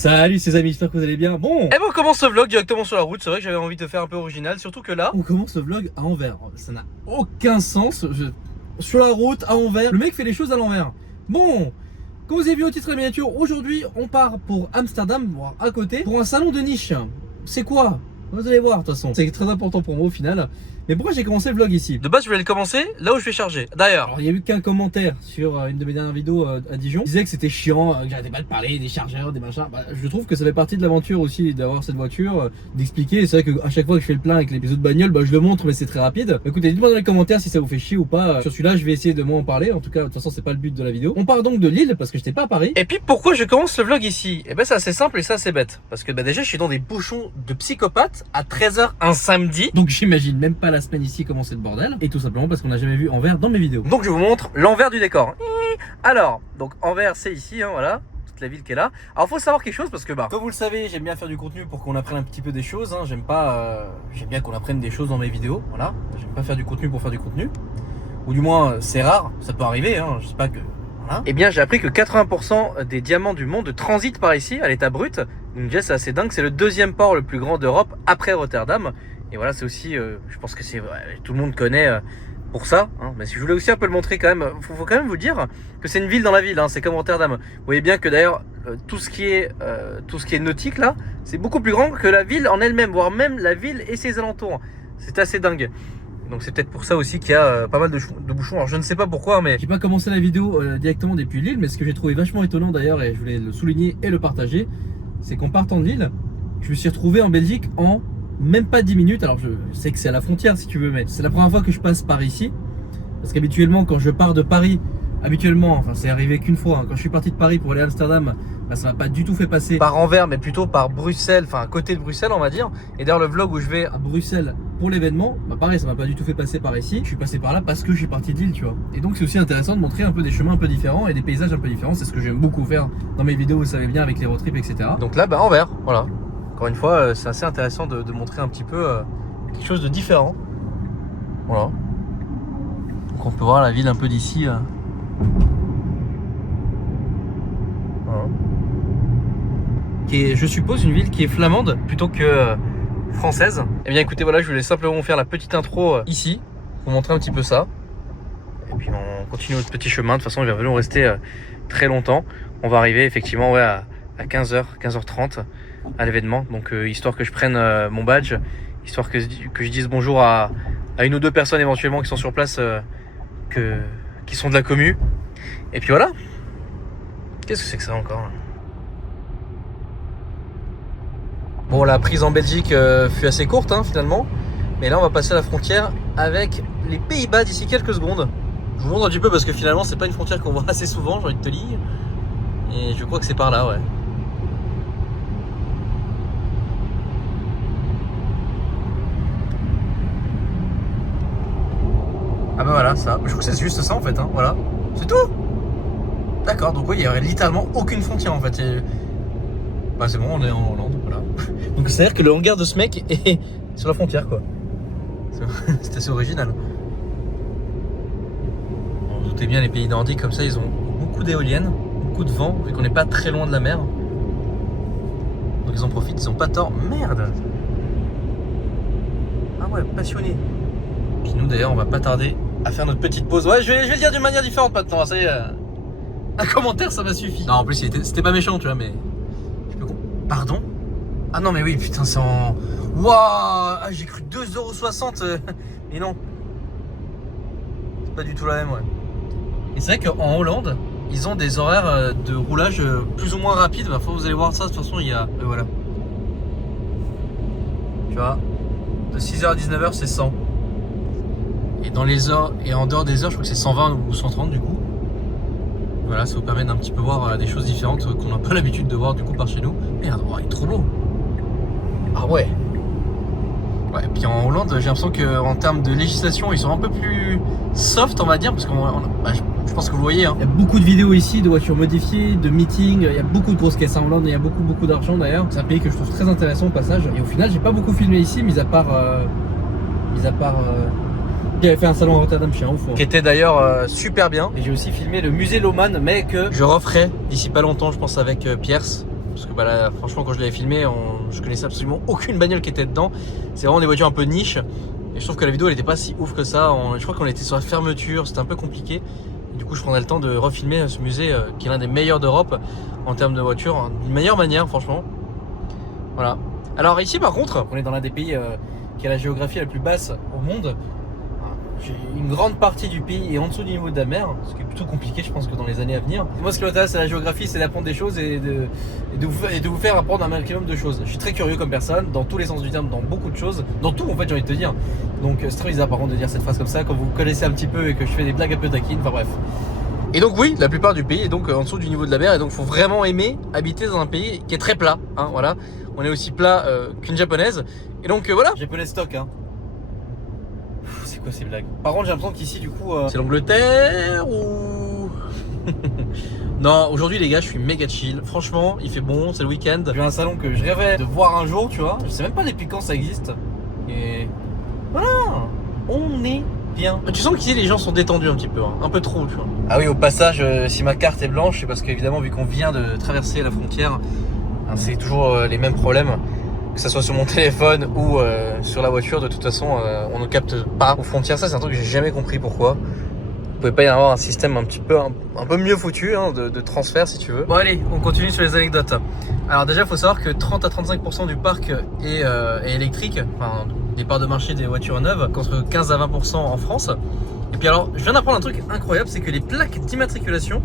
Salut ces amis, j'espère que vous allez bien. Bon, Et ben on commence ce vlog directement sur la route. C'est vrai que j'avais envie de faire un peu original, surtout que là on commence le vlog à Anvers. Ça n'a aucun sens. Sur la route à Anvers, le mec fait les choses à l'envers. Bon, comme vous avez vu au titre de la miniature, aujourd'hui on part pour Amsterdam, voire à côté, pour un salon de niche. C'est quoi? Vous allez voir de toute façon. C'est très important pour moi au final. Mais pourquoi j'ai commencé le vlog ici? de base je voulais le commencer là où je vais charger. D'ailleurs, Alors il y a eu qu'un commentaire sur une de mes dernières vidéos à Dijon. Il disait que c'était chiant, que j'arrêtais pas de parler des chargeurs, des machins. Bah, je trouve que ça fait partie de l'aventure aussi d'avoir cette voiture, d'expliquer. C'est vrai qu'à chaque fois que je fais le plein avec l'épisode bagnole, bah, je le montre mais c'est très rapide. Écoutez, dites-moi dans les commentaires si ça vous fait chier ou pas. Sur celui-là je vais essayer de moins en parler. En tout cas de toute façon c'est pas le but de la vidéo. On part donc de Lille parce que j'étais pas à Paris. et puis pourquoi je commence le vlog ici? Et ben c'est assez simple et c'est assez bête. Parce que déjà je suis dans des bouchons de psychopathe à 13h un samedi. Donc j'imagine même pas la semaine ici comment c'est le bordel. Et tout simplement parce qu'on n'a jamais vu Anvers dans mes vidéos. Donc je vous montre l'envers du décor. Alors, donc Anvers c'est ici, hein, voilà. Toute la ville qui est là. Alors faut savoir quelque chose parce que comme vous le savez, j'aime bien faire du contenu pour qu'on apprenne un petit peu des choses, hein. J'aime bien qu'on apprenne des choses dans mes vidéos, voilà. J'aime pas faire du contenu pour faire du contenu. Ou du moins c'est rare, ça peut arriver, hein. Je sais pas que... Voilà. Eh bien j'ai appris que 80% des diamants du monde transitent par ici, à l'état brut. Donc déjà c'est assez dingue, c'est le deuxième port le plus grand d'Europe après Rotterdam. Et voilà, c'est aussi, je pense que c'est tout le monde connaît pour ça, hein. Mais si je voulais aussi un peu le montrer quand même, faut quand même vous dire que c'est une ville dans la ville, hein. C'est comme Rotterdam. Vous voyez bien que d'ailleurs tout ce qui est nautique là, c'est beaucoup plus grand que la ville en elle-même, voire même la ville et ses alentours. C'est assez dingue. Donc c'est peut-être pour ça aussi qu'il y a pas mal de bouchons. Alors je ne sais pas pourquoi, mais J'ai pas commencé la vidéo directement depuis Lille, mais ce que j'ai trouvé vachement étonnant d'ailleurs, et je voulais le souligner et le partager, c'est qu'en partant de Lille, je me suis retrouvé en Belgique en même pas 10 minutes. Alors je sais que c'est à la frontière si tu veux, mais c'est la première fois que je passe par ici. Parce qu'habituellement quand je pars de Paris, enfin c'est arrivé qu'une fois, hein, quand je suis parti de Paris pour aller à Amsterdam, bah, ça m'a pas du tout fait passer par Anvers, mais plutôt par Bruxelles, enfin à côté de Bruxelles on va dire. Et d'ailleurs le vlog où je vais à Bruxelles pour l'événement, bah pareil ça m'a pas du tout fait passer par ici. Je suis passé par là parce que je suis parti de Lille, tu vois. Et donc c'est aussi intéressant de montrer un peu des chemins un peu différents et des paysages un peu différents. C'est ce que j'aime beaucoup faire dans mes vidéos, vous savez bien, avec les road trips, etc. Donc là, Anvers, voilà. Encore une fois, c'est assez intéressant de montrer un petit peu quelque chose de différent. Voilà. Donc on peut voir la ville un peu d'ici. Voilà. Qui est, je suppose, une ville qui est flamande plutôt que française. Eh bien écoutez, voilà, je voulais simplement faire la petite intro ici, pour montrer un petit peu ça. Et puis on continue notre petit chemin. De toute façon, il va falloir rester très longtemps. On va arriver effectivement à 15h, 15h30 à l'événement. Donc histoire que je prenne mon badge, histoire que je dise bonjour à une ou deux personnes éventuellement qui sont sur place, qui sont de la commu. Et puis voilà. Qu'est-ce que c'est que ça encore là? Bon, la prise en Belgique fut assez courte hein, finalement. Mais là on va passer la frontière avec les Pays-Bas d'ici quelques secondes. Je vous montre un petit peu parce que finalement c'est pas une frontière qu'on voit assez souvent, j'ai envie de te dire. Et je crois que c'est par là, ouais. Ah bah voilà, ça. Je crois que c'est juste ça en fait, hein. Voilà. C'est tout. D'accord, donc oui, il y aurait littéralement aucune frontière en fait. Et... bah c'est bon, on est en Hollande, voilà. Donc c'est à dire que le hangar de ce mec est sur la frontière quoi. C'est assez original. Vous doutez bien, les pays nordiques comme ça, ils ont beaucoup d'éoliennes, beaucoup de vent, vu qu'on n'est pas très loin de la mer. Donc ils en profitent, ils ont pas tort. Merde. Ah ouais, passionné. Puis nous d'ailleurs, on va pas tarder à faire notre petite pause. Ouais, je vais le dire d'une manière différente maintenant. Ça y est, un commentaire, ça m'a suffi. Non, en plus, c'était pas méchant, tu vois, mais... Pardon? Ah non, mais oui, putain, c'est en... Waouh, ah, j'ai cru 2,60 €. Mais non. C'est pas du tout la même, ouais. Et c'est vrai qu'en Hollande, ils ont des horaires de roulage plus ou moins rapides. Bah, faut vous allez voir ça, de toute façon, il y a... voilà. Tu vois, de 6h à 19h, c'est 100. Et dans les heures, et en dehors des heures, je crois que c'est 120 ou 130 du coup. Voilà, ça vous permet d'un petit peu voir des choses différentes qu'on n'a pas l'habitude de voir du coup par chez nous. Merde, oh, il est trop beau. Ah ouais. Ouais, et puis en Hollande, j'ai l'impression qu'en termes de législation, ils sont un peu plus soft, on va dire, parce que je pense que vous voyez. Hein. Il y a beaucoup de vidéos ici, de voitures modifiées, de meetings, il y a beaucoup de grosses caisses en Hollande, il y a beaucoup d'argent d'ailleurs. C'est un pays que je trouve très intéressant au passage. Et au final, j'ai pas beaucoup filmé ici, mis à part j'avais fait un salon à Rotterdam chez un ouf. Qui était d'ailleurs super bien. Et j'ai aussi filmé le musée Loman, mais que je referai d'ici pas longtemps, je pense, avec Pierce. parce que bah là, franchement, quand je l'avais filmé, je connaissais absolument aucune bagnole qui était dedans. C'est vraiment des voitures un peu niche. Et je trouve que la vidéo elle était pas si ouf que ça. Je crois qu'on était sur la fermeture, c'était un peu compliqué. Et du coup, je prendrais le temps de refilmer ce musée qui est l'un des meilleurs d'Europe en termes de voitures, d'une meilleure manière, franchement. Voilà. Alors ici, par contre, on est dans l'un des pays qui a la géographie la plus basse au monde. J'ai une grande partie du pays est en dessous du niveau de la mer, ce qui est plutôt compliqué, je pense, que dans les années à venir. Moi, ce qui m'intéresse, c'est la géographie, c'est d'apprendre des choses et de vous faire apprendre un maximum de choses. Je suis très curieux comme personne, dans tous les sens du terme, dans beaucoup de choses, dans tout en fait, j'ai envie de te dire. Donc, c'est très bizarre par contre de dire cette phrase comme ça, quand vous connaissez un petit peu et que je fais des blagues un peu taquines, enfin bref. Et donc oui, la plupart du pays est donc en dessous du niveau de la mer, et donc faut vraiment aimer habiter dans un pays qui est très plat, hein, voilà. On est aussi plat qu'une japonaise, et donc voilà. Japonais stock, hein. C'est quoi ces blagues? Par contre, j'ai l'impression qu'ici, du coup, c'est l'Angleterre ou... Non, aujourd'hui, les gars, je suis méga chill. Franchement, il fait bon, c'est le week-end. J'ai un salon que je rêvais de voir un jour, tu vois. Je sais même pas depuis quand ça existe. Et voilà, on est bien. Tu sens qu'ici, les gens sont détendus un petit peu, hein. Un peu trop, tu vois. Ah oui, au passage, si ma carte est blanche, c'est parce qu'évidemment, vu qu'on vient de traverser la frontière, hein, c'est toujours les mêmes problèmes. Que ça soit sur mon téléphone ou sur la voiture, de toute façon, on ne capte pas aux frontières. Ça, c'est un truc que j'ai jamais compris pourquoi. Il pouvait pas y avoir un système un peu mieux foutu, hein, de transfert, si tu veux. Bon allez, on continue sur les anecdotes. Alors déjà, il faut savoir que 30 à 35% du parc est électrique, enfin des parts de marché des voitures neuves, contre 15 à 20% en France. Et puis alors, je viens d'apprendre un truc incroyable, c'est que les plaques d'immatriculation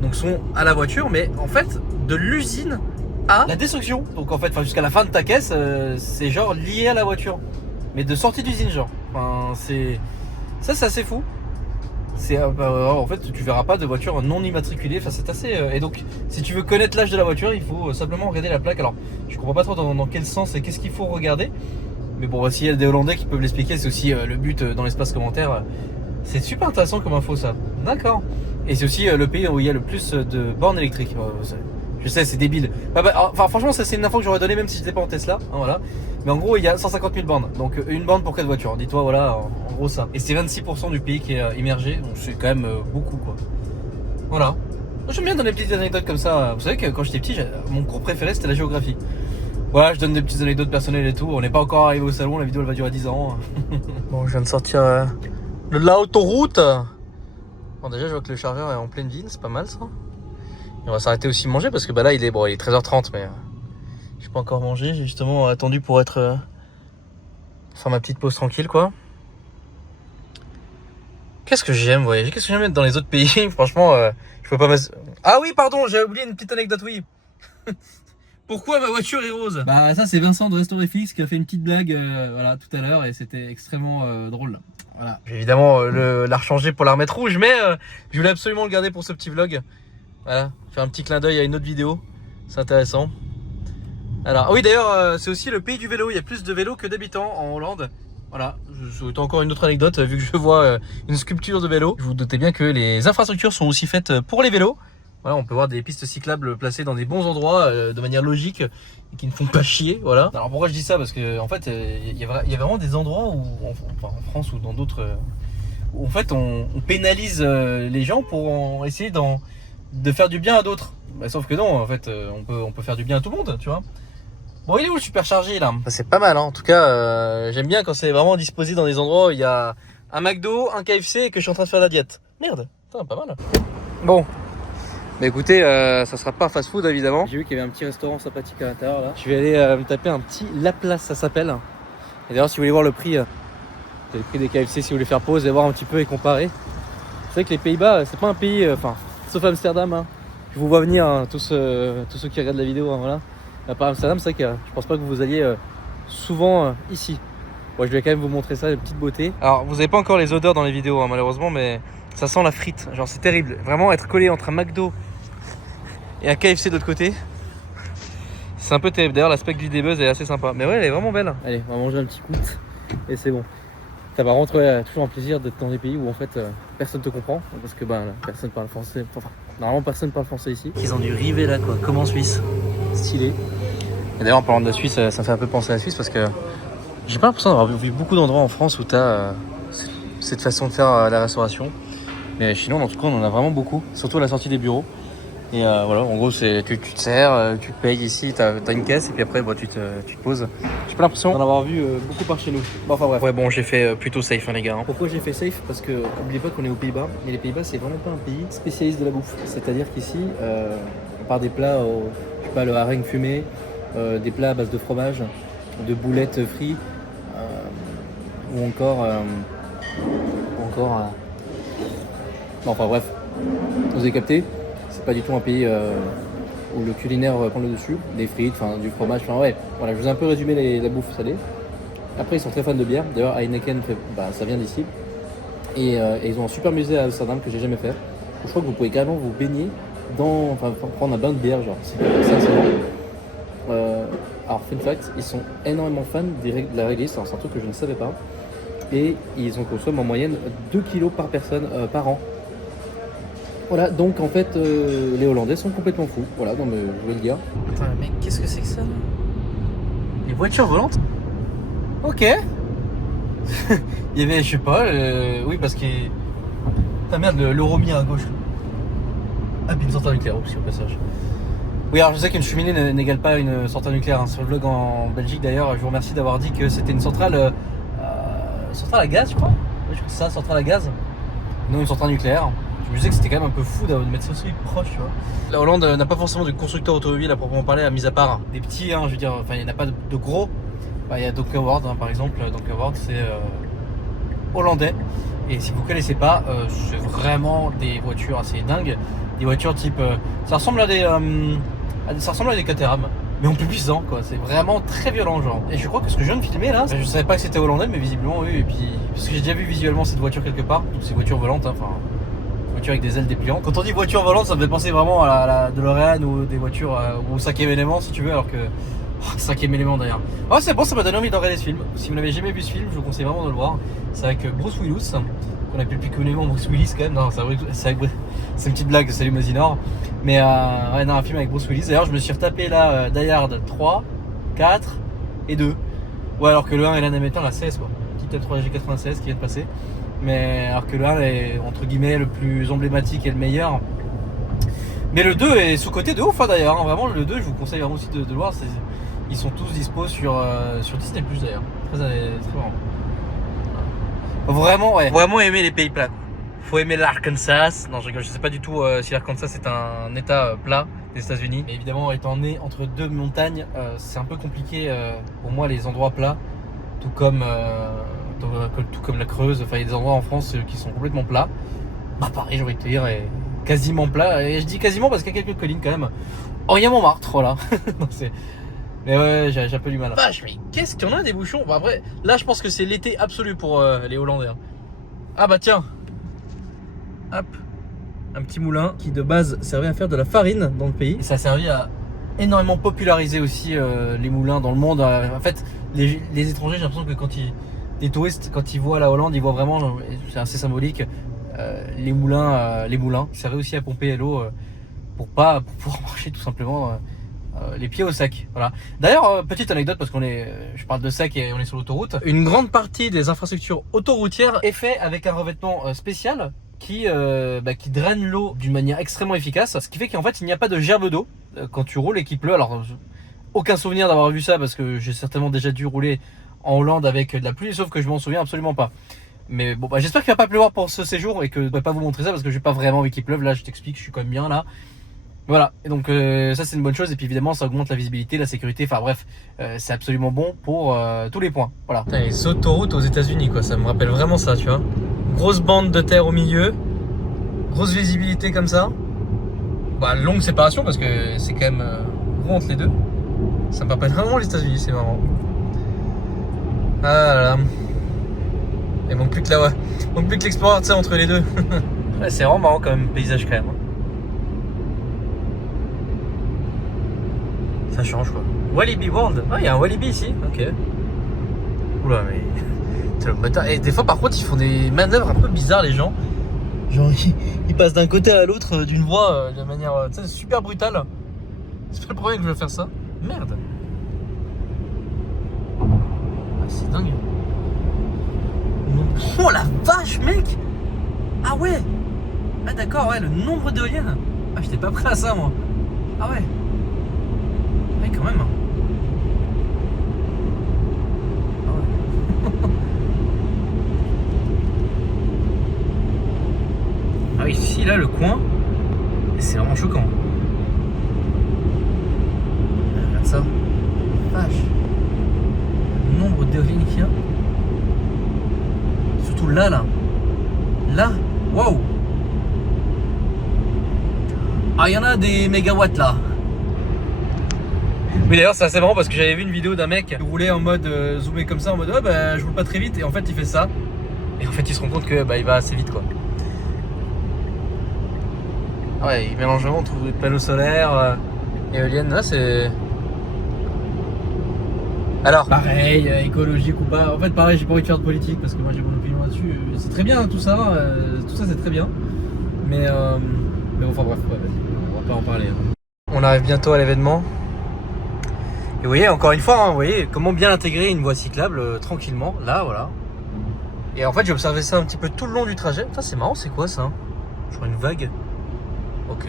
donc sont à la voiture, mais en fait de l'usine à la destruction. Donc en fait, jusqu'à la fin de ta caisse, c'est genre lié à la voiture, mais de sortie d'usine, genre. Enfin, c'est assez fou. En fait, tu verras pas de voiture non immatriculée. Enfin, c'est assez. Et donc, si tu veux connaître l'âge de la voiture, il faut simplement regarder la plaque. Alors, je comprends pas trop dans quel sens et qu'est-ce qu'il faut regarder. Mais bon, s'il y a des Hollandais qui peuvent l'expliquer, c'est aussi le but dans l'espace commentaire. C'est super intéressant comme info, ça. D'accord. Et c'est aussi le pays où il y a le plus de bornes électriques. Je sais, c'est débile. Enfin, franchement, ça c'est une info que j'aurais donnée même si j'étais pas en Tesla, hein, voilà. Mais en gros, il y a 150 000 bornes. Donc une borne pour 4 voitures. Dis-toi, voilà, en gros ça. Et c'est 26% du pays qui est immergé. Donc c'est quand même beaucoup, quoi. Voilà. Moi, j'aime bien donner des petites anecdotes comme ça. Vous savez que quand j'étais petit, mon cours préféré c'était la géographie. Voilà, je donne des petites anecdotes personnelles et tout. On n'est pas encore arrivé au salon, la vidéo elle va durer 10 ans. Bon, je viens de sortir de l'autoroute. Bon, déjà, je vois que le chargeur est en pleine ville, c'est pas mal ça. Et on va s'arrêter aussi manger parce que bah là il est 13h30, mais j'ai pas encore mangé. J'ai justement attendu pour être faire ma petite pause tranquille, quoi. Qu'est-ce que j'aime voyager, qu'est-ce que j'aime être dans les autres pays. Franchement, je peux pas me... Ah oui, pardon, j'ai oublié une petite anecdote, oui. Pourquoi ma voiture est rose? Bah ça c'est Vincent de Restorifix qui a fait une petite blague voilà, tout à l'heure et c'était extrêmement drôle. Voilà. J'ai évidemment la rechanger pour la remettre rouge, mais je voulais absolument le garder pour ce petit vlog. Voilà, faire un petit clin d'œil à une autre vidéo, c'est intéressant. Alors, oui d'ailleurs, c'est aussi le pays du vélo, il y a plus de vélos que d'habitants en Hollande. Voilà, c'est encore une autre anecdote, vu que je vois une sculpture de vélo. Vous vous doutez bien que les infrastructures sont aussi faites pour les vélos. Voilà, on peut voir des pistes cyclables placées dans des bons endroits de manière logique et qui ne font pas chier, voilà. Alors pourquoi je dis ça? Parce que en fait, il y a vraiment des endroits où, en France ou dans d'autres, où en fait on pénalise les gens pour essayer de faire du bien à d'autres. Bah, sauf que non, en fait, on peut faire du bien à tout le monde, tu vois. Bon, il est où le superchargé là? C'est pas mal, hein. En tout cas, j'aime bien quand c'est vraiment disposé dans des endroits où il y a un McDo, un KFC et que je suis en train de faire la diète. Merde, putain, pas mal. Bon, bah écoutez, ça sera pas fast food évidemment. J'ai vu qu'il y avait un petit restaurant sympathique à l'intérieur là. Je vais aller me taper un petit La Place, ça s'appelle. Et d'ailleurs, si vous voulez voir le prix, c'est le prix des KFC si vous voulez faire pause et voir un petit peu et comparer. C'est vrai que les Pays-Bas, c'est pas un pays, sauf Amsterdam, hein. Je vous vois venir, hein, tous ceux qui regardent la vidéo, hein, voilà. À part Amsterdam, c'est vrai que je pense pas que vous alliez souvent ici. Bon, je vais quand même vous montrer ça, une petite beauté. Alors, vous avez pas encore les odeurs dans les vidéos, hein, malheureusement, mais ça sent la frite. Genre, c'est terrible. Vraiment, être collé entre un McDo et un KFC de l'autre côté, c'est un peu terrible. D'ailleurs, l'aspect du débuzz est assez sympa. Mais ouais, elle est vraiment belle. Allez, on va manger un petit coup et c'est bon. Ça par contre, ouais, toujours un plaisir d'être dans des pays où en fait personne te comprend parce que personne parle français. Enfin, normalement personne parle français ici. Ils ont dû river là quoi, comme en Suisse. Stylé. Et d'ailleurs en parlant de la Suisse, ça me fait un peu penser à la Suisse parce que j'ai pas l'impression d'avoir vu beaucoup d'endroits en France où t'as cette façon de faire la restauration. Mais sinon en tout cas on en a vraiment beaucoup, surtout à la sortie des bureaux. Et voilà, en gros, tu te sers, tu te payes ici, t'as une caisse et puis après tu te poses. J'ai pas l'impression d'en avoir vu beaucoup par chez nous. Bon, enfin bref. Ouais, bon, j'ai fait plutôt safe, hein, les gars. Pourquoi j'ai fait safe? Parce que n'oubliez pas qu'on est aux Pays-Bas, mais les Pays-Bas c'est vraiment pas un pays spécialiste de la bouffe. C'est-à-dire qu'ici, on part des plats, je sais pas, le hareng fumé, des plats à base de fromage, de boulettes frites, ou encore, bon, enfin bref, vous avez capté. C'est pas du tout un pays où le culinaire prend le dessus, des frites, enfin du fromage, enfin ouais, voilà, je vous ai un peu résumé la bouffe salée. Après ils sont très fans de bière, d'ailleurs Heineken ça vient d'ici. Et ils ont un super musée à Amsterdam que j'ai jamais fait. Je crois que vous pouvez carrément vous baigner enfin prendre un bain de bière, genre, c'est alors fun fact, ils sont énormément fans de la réglisse, c'est un truc que je ne savais pas. Et ils en consomment en moyenne 2 kilos par personne par an. Voilà, donc en fait, les Hollandais sont complètement fous. Voilà, non mais je voulais le dire. Attends, mec, qu'est-ce que c'est que ça là? Les voitures volantes? Ok. Il y avait, je sais pas, oui, parce que. Ta merde, l'Euromir à gauche. Ah, puis une centrale nucléaire aussi au passage. Oui, alors je sais qu'une cheminée n'égale pas une centrale nucléaire. Hein. Sur le vlog en Belgique d'ailleurs, je vous remercie d'avoir dit que c'était une centrale. Centrale à gaz, je crois. Oui, je crois que c'est ça, centrale à gaz. Non, une centrale nucléaire. Je me disais que c'était quand même un peu fou de mettre ça aussi proche, tu vois. La Hollande n'a pas forcément de constructeur automobile à proprement parler, à mis à part des petits, hein, je veux dire, enfin il n'y en a pas de gros. Bah, il y a Donkey Award, hein, par exemple. Donkey Award, c'est hollandais. Et si vous ne connaissez pas, c'est vraiment des voitures assez dingues. Des voitures type. Ça ressemble à des Caterham, mais en plus puissant, quoi. C'est vraiment très violent, genre. Et je crois que ce que je viens de filmer là, je savais pas que c'était hollandais, mais visiblement, oui. Et puis, parce que j'ai déjà vu visuellement cette voiture quelque part, donc c'est voiture volante, hein, enfin. Voiture avec des ailes dépliantes. Quand on dit voiture volante, ça me fait penser vraiment à la DeLorean ou des voitures ou au 5ème élément, si tu veux, alors que. 5ème élément d'ailleurs. Ah, c'est bon, ça m'a donné envie de regarder ce film. Si vous n'avez jamais vu ce film, je vous conseille vraiment de le voir. C'est avec Bruce Willis, qu'on appelle plus communément Bruce Willis quand même. Non, c'est une petite blague, salut Mazinor. Mais ouais, non, un film avec Bruce Willis. D'ailleurs, je me suis retapé là Die Hard 3, 4 et 2. Ouais, alors que le 1 est l'un des mettants, la 16 quoi. Petite L3G96 qui vient de passer. Mais alors que le 1 est entre guillemets le plus emblématique et le meilleur. Mais le 2 est sous-côté de ouf hein, d'ailleurs. Hein. Vraiment, le 2, je vous conseille vraiment aussi de le voir. Ils sont tous dispo sur Disney Plus d'ailleurs. Très marrant. Vraiment, ouais. Vraiment aimer les pays plats. Faut aimer l'Arkansas. Non, je rigole. Je sais pas du tout si l'Arkansas est un état plat des États-Unis. Mais évidemment, étant né entre deux montagnes, c'est un peu compliqué pour moi les endroits plats. Tout comme la Creuse. Enfin, il y a des endroits en France qui sont complètement plats. Bah, Paris, j'ai envie de te dire, est quasiment plat. Et je dis quasiment parce qu'il y a quelques collines quand même. Oh, il y a Montmartre, voilà. Donc, mais ouais, j'ai un peu du mal. Vache, mais qu'est-ce qu'il y en a des bouchons? Bah après, là je pense que c'est l'été absolu pour les Hollandais. Ah bah tiens, hop, un petit moulin qui de base servait à faire de la farine dans le pays. Et ça a servi à énormément populariser aussi les moulins dans le monde. En fait, les étrangers, j'ai l'impression que les touristes, quand ils voient la Hollande, ils voient vraiment, c'est assez symbolique, les moulins qui servaient aussi à pomper l'eau pour pouvoir marcher tout simplement. Les pieds au sec, voilà. D'ailleurs, petite anecdote parce je parle de sec et on est sur l'autoroute. Une grande partie des infrastructures autoroutières est fait avec un revêtement spécial qui draine l'eau d'une manière extrêmement efficace. Ce qui fait qu'en fait, il n'y a pas de gerbe d'eau quand tu roules et qu'il pleut. Alors, aucun souvenir d'avoir vu ça parce que j'ai certainement déjà dû rouler en Hollande avec de la pluie, sauf que je m'en souviens absolument pas. Mais bon, j'espère qu'il va pas pleuvoir pour ce séjour et que je ne vais pas vous montrer ça parce que j'ai pas vraiment envie qu'il pleuve. Là, je t'explique, je suis quand même bien là. Voilà, et donc ça c'est une bonne chose et puis évidemment ça augmente la visibilité, la sécurité, enfin bref, c'est absolument bon pour tous les points. Voilà. Putain, les autoroutes aux États-Unis quoi, ça me rappelle vraiment ça, tu vois. Grosse bande de terre au milieu, grosse visibilité comme ça. Bah, longue séparation parce que c'est quand même gros entre les deux. Ça me rappelle vraiment les États-Unis, c'est marrant. Ah là là. Il manque plus que l'Explorer, tu sais, entre les deux. Ouais, c'est vraiment marrant quand même, paysage quand même. Ça change quoi. Walibi World. Ah, il y a un Walibi ici. Ok. Oula, mais. C'est le bâtard. Et des fois, par contre, ils font des manœuvres un peu bizarres, les gens. Genre, ils passent d'un côté à l'autre d'une voie de manière super brutale. C'est pas le premier que je veux faire ça. Merde. Ah, c'est dingue. Oh la vache, mec. Ah ouais. Ah d'accord, ouais, le nombre d'éoliennes. Ah, j'étais pas prêt à ça, moi. Ah ouais. Ouais, quand même. Ah ouais. Ah oui, ici, là, le coin, c'est vraiment choquant. Regarde ça. Vache. Le nombre d'éoliennes qu'il y a. Surtout là, là. Là, waouh. Ah, il y en a des mégawatts là. Oui, d'ailleurs, c'est assez marrant parce que j'avais vu une vidéo d'un mec qui roulait en mode zoomé comme ça, en mode ouais, bah je roule pas très vite, et en fait il fait ça. Et en fait il se rend compte que bah il va assez vite quoi. Ah ouais, il mélange vraiment tout, panneaux solaires, éoliennes, là c'est. Alors, pareil, écologique ou pas. En fait, pareil, j'ai pas envie de faire de politique parce que moi j'ai mon opinion là-dessus. C'est très bien tout ça c'est très bien. Mais bon, enfin bref, ouais, vas-y, on va pas en parler. Hein. On arrive bientôt à l'événement. Et vous voyez, encore une fois, hein, vous voyez comment bien intégrer une voie cyclable tranquillement. Là, voilà. Et en fait, j'ai observé ça un petit peu tout le long du trajet. Putain, c'est marrant, c'est quoi ça? Je crois une vague. Ok.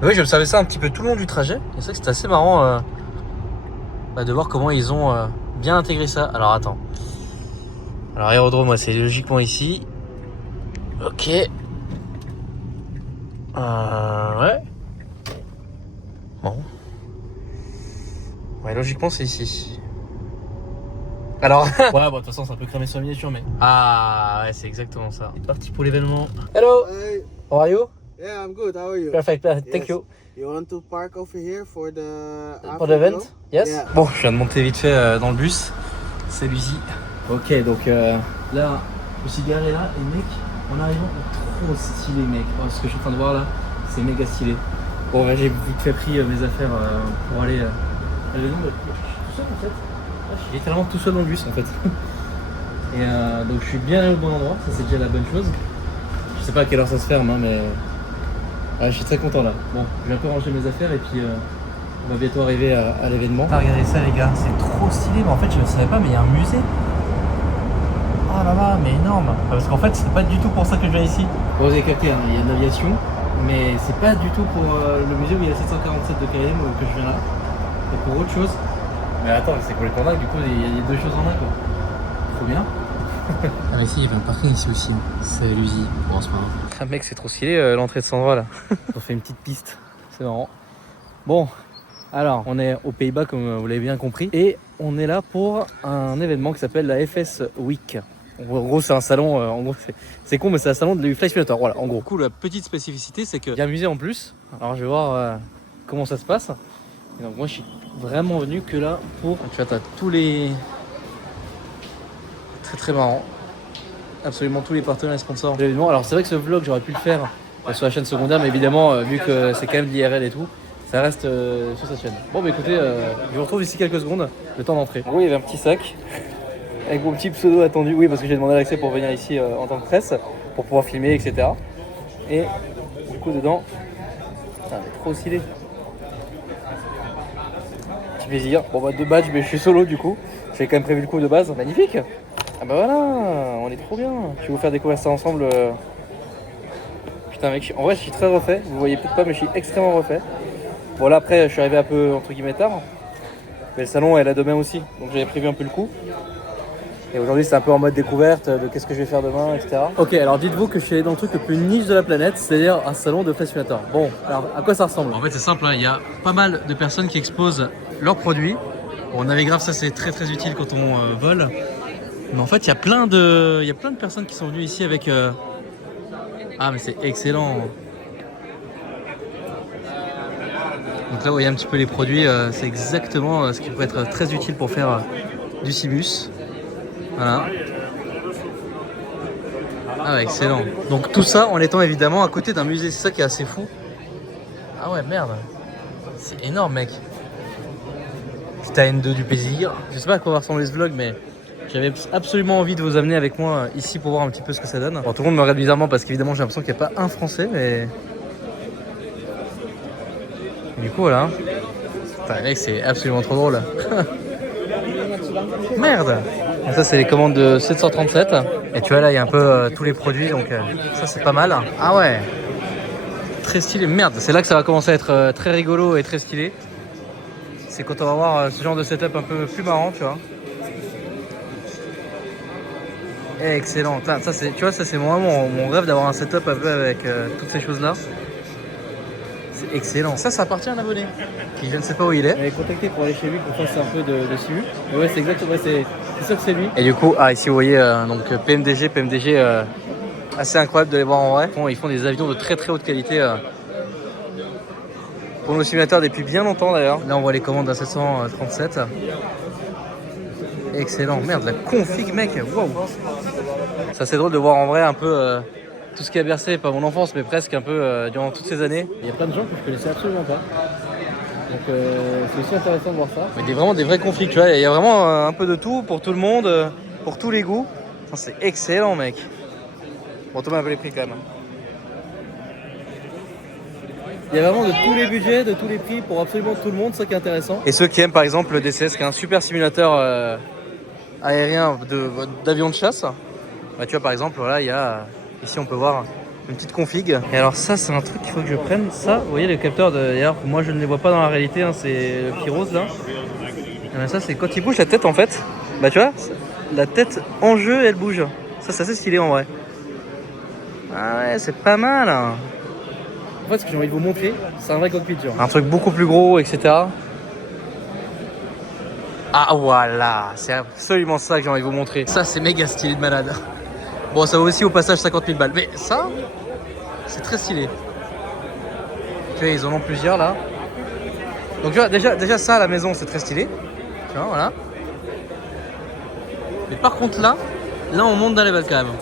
Mais oui, j'ai observé ça un petit peu tout le long du trajet. Et c'est vrai que c'était assez marrant de voir comment ils ont bien intégré ça. Alors, attends. Alors, aérodrome, moi, c'est logiquement ici. Ok. Ouais. Bon. Ouais, logiquement, c'est ici. Alors. Ouais, bon, de toute façon, c'est un peu cramé sur la miniature, mais. Ah, ouais, c'est exactement ça. C'est parti pour l'événement. Hello! Hey, How are you? yeah, I'm good. How are you? Perfect, thank Yes. you. You want to park over here for the For the event? afterglow? Yes? Yeah. Bon, je viens de monter vite fait dans le bus. C'est Lucie. Ok, donc là, je me suis garé là, et mec, en arrivant, trop stylé, mec. Oh, ce que je suis en train de voir là, c'est méga stylé. Bon, bah, j'ai vite fait pris mes affaires pour aller à l'événement. Je suis tout seul en fait. Ah, je suis littéralement tout seul dans le bus en fait. Et donc je suis bien allé au bon endroit, ça c'est déjà la bonne chose. Je sais pas à quelle heure ça se ferme, hein, mais je suis très content là. Bon, je vais un peu ranger mes affaires et puis on va bientôt arriver à l'événement. Ah, regardez ça les gars, c'est trop stylé, mais en fait je ne savais pas, mais il y a un musée. Oh là là, mais énorme. Parce qu'en fait c'est pas du tout pour ça que je viens ici. Bon, vous avez capté, hein, il y a de l'aviation, mais c'est pas du tout pour le musée où il y a 747 de KLM que je viens là. C'est pour autre chose. Mais attends, c'est complètement dingue, du coup il y a deux choses en un quoi. Trop bien. Ah mais ici il y avait un parking ici aussi, c'est l'usine, bon c'est pas grave. Ah mec c'est trop stylé l'entrée de Sandra là. On fait une petite piste, c'est marrant. Bon, alors on est aux Pays-Bas comme vous l'avez bien compris. Et on est là pour un événement qui s'appelle la FS Week. En gros c'est un salon, en gros c'est con mais c'est un salon du Flight Simulator, voilà en gros. Du coup la petite spécificité c'est qu'il y a un musée en plus. Alors je vais voir comment ça se passe. Et donc moi je suis vraiment venu que là pour... Tu vois t'as tous les... Très marrant. Absolument tous les partenaires et sponsors de l'événement. Alors c'est vrai que ce vlog j'aurais pu le faire sur la chaîne secondaire, mais évidemment vu que c'est quand même de l'IRL et tout, ça reste sur cette chaîne. Bon bah écoutez, je vous retrouve d'ici quelques secondes, le temps d'entrer. En gros il y avait un petit sac avec mon petit pseudo attendu, oui parce que j'ai demandé l'accès pour venir ici en tant que presse, pour pouvoir filmer etc. Et du coup dedans, c'est trop stylé. Petit plaisir. Bon bah 2 badges mais je suis solo du coup. J'avais quand même prévu le coup de base. Magnifique. Ah bah voilà, on est trop bien. Je vais vous faire découvrir ça ensemble. Putain mec, en vrai je suis très refait. Vous voyez peut-être pas mais je suis extrêmement refait. Bon là après je suis arrivé un peu entre guillemets tard. Mais le salon est là demain aussi. Donc j'avais prévu un peu le coup. Et aujourd'hui c'est un peu en mode découverte de qu'est-ce que je vais faire demain, etc. Ok, alors dites-vous que je suis allé dans le truc le plus niche de la planète, c'est-à-dire un salon de Flight Simulator. Bon, alors à quoi ça ressemble? En fait c'est simple, hein. Il y a pas mal de personnes qui exposent leurs produits. Bon, Navigraph, ça c'est très utile quand on vole. Mais en fait, il y a plein de personnes qui sont venues ici avec... Ah, mais c'est excellent. Donc là, vous voyez un petit peu les produits. C'est exactement ce qui peut être très utile pour faire du Cibus. Voilà. Ah ouais, excellent. Donc tout ça en étant évidemment à côté d'un musée. C'est ça qui est assez fou. Ah ouais, merde. C'est énorme, mec. Petit AN2 du plaisir. Je sais pas à quoi va ressembler ce vlog, mais j'avais absolument envie de vous amener avec moi ici pour voir un petit peu ce que ça donne. Bon, tout le monde me regarde bizarrement parce qu'évidemment j'ai l'impression qu'il n'y a pas un français, mais... Et du coup voilà. Putain mec, c'est absolument trop drôle. Merde. Et ça c'est les commandes de 737. Et tu vois là il y a un peu tous les produits, donc ça c'est pas mal. Ah ouais. très stylé. Merde, c'est là que ça va commencer à être très rigolo et très stylé. C'est quand on va voir ce genre de setup un peu plus marrant, tu vois. Excellent. Ça, tu vois, ça c'est vraiment mon rêve d'avoir un setup un peu avec toutes ces choses-là. C'est excellent. Ça appartient à un abonné qui je ne sais pas où il est. On est contacté pour aller chez lui pour faire un peu de suivi. Mais ouais, c'est exactement, c'est sûr que c'est lui. Et du coup, ici vous voyez donc PMDG assez incroyable de les voir en vrai. Ils font des avions de très très haute qualité pour nos simulateurs depuis bien longtemps d'ailleurs. Là on voit les commandes à 737. Excellent. Merde, la config mec, waouh. Ça c'est drôle de voir en vrai un peu tout ce qui a bercé, pas mon enfance mais presque un peu durant toutes ces années. Il y a plein de gens que je connaissais absolument pas. Donc c'est aussi intéressant de voir ça. Mais vraiment des vrais configs, tu vois. Il y a vraiment un peu de tout pour tout le monde, pour tous les goûts. C'est excellent mec. Bon, Thomas un peu les prix quand même. Il y a vraiment de tous les budgets, de tous les prix pour absolument tout le monde, c'est ça qui est intéressant. Et ceux qui aiment par exemple le DCS, qui est un super simulateur aérien d'avion de chasse, bah, tu vois par exemple, voilà, il y a ici on peut voir une petite config. Et alors ça c'est un truc qu'il faut que je prenne. Ça, vous voyez le capteur d'ailleurs, moi je ne les vois pas dans la réalité, hein, c'est le petit rose là. Et ben, ça c'est quand il bouge la tête en fait, bah tu vois, la tête en jeu elle bouge. Ça c'est assez stylé en vrai. Ah ouais, c'est pas mal hein. En fait, ce que j'ai envie de vous montrer, c'est un vrai cockpit, genre. Un truc beaucoup plus gros, etc. Ah voilà, c'est absolument ça que j'ai envie de vous montrer. Ça c'est méga stylé de malade. Bon, ça vaut aussi au passage 50 000 balles, mais ça, c'est très stylé. Tu vois, ils en ont plusieurs là. Donc tu vois, déjà ça à la maison, c'est très stylé. Tu vois, voilà. Mais par contre là on monte d'un level quand même.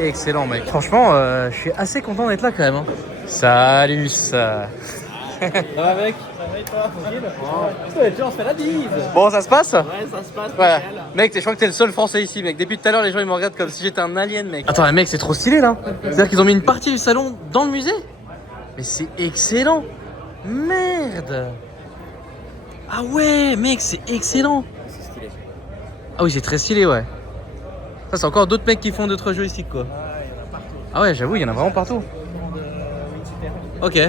Excellent mec. Franchement, je suis assez content d'être là quand même. Hein. Salut ça. Ça va mec? Ça va et toi? Tranquille? Tu on se fait la bise. Bon, ça se passe? Ouais, ça se passe. Ouais. Mec, je crois que t'es le seul français ici, mec. Depuis tout à l'heure, les gens ils me regardent comme si j'étais un alien, mec. Attends, mec, c'est trop stylé là. C'est-à-dire qu'ils ont mis une partie du salon dans le musée? Mais c'est excellent. Merde. Ah ouais, mec, c'est excellent. C'est stylé. Ah oui, c'est très stylé, ouais. Ça, c'est encore d'autres mecs qui font d'autres joysticks, quoi. Ouais, il y en a partout. Ah ouais, j'avoue, il y en a vraiment partout. Ok.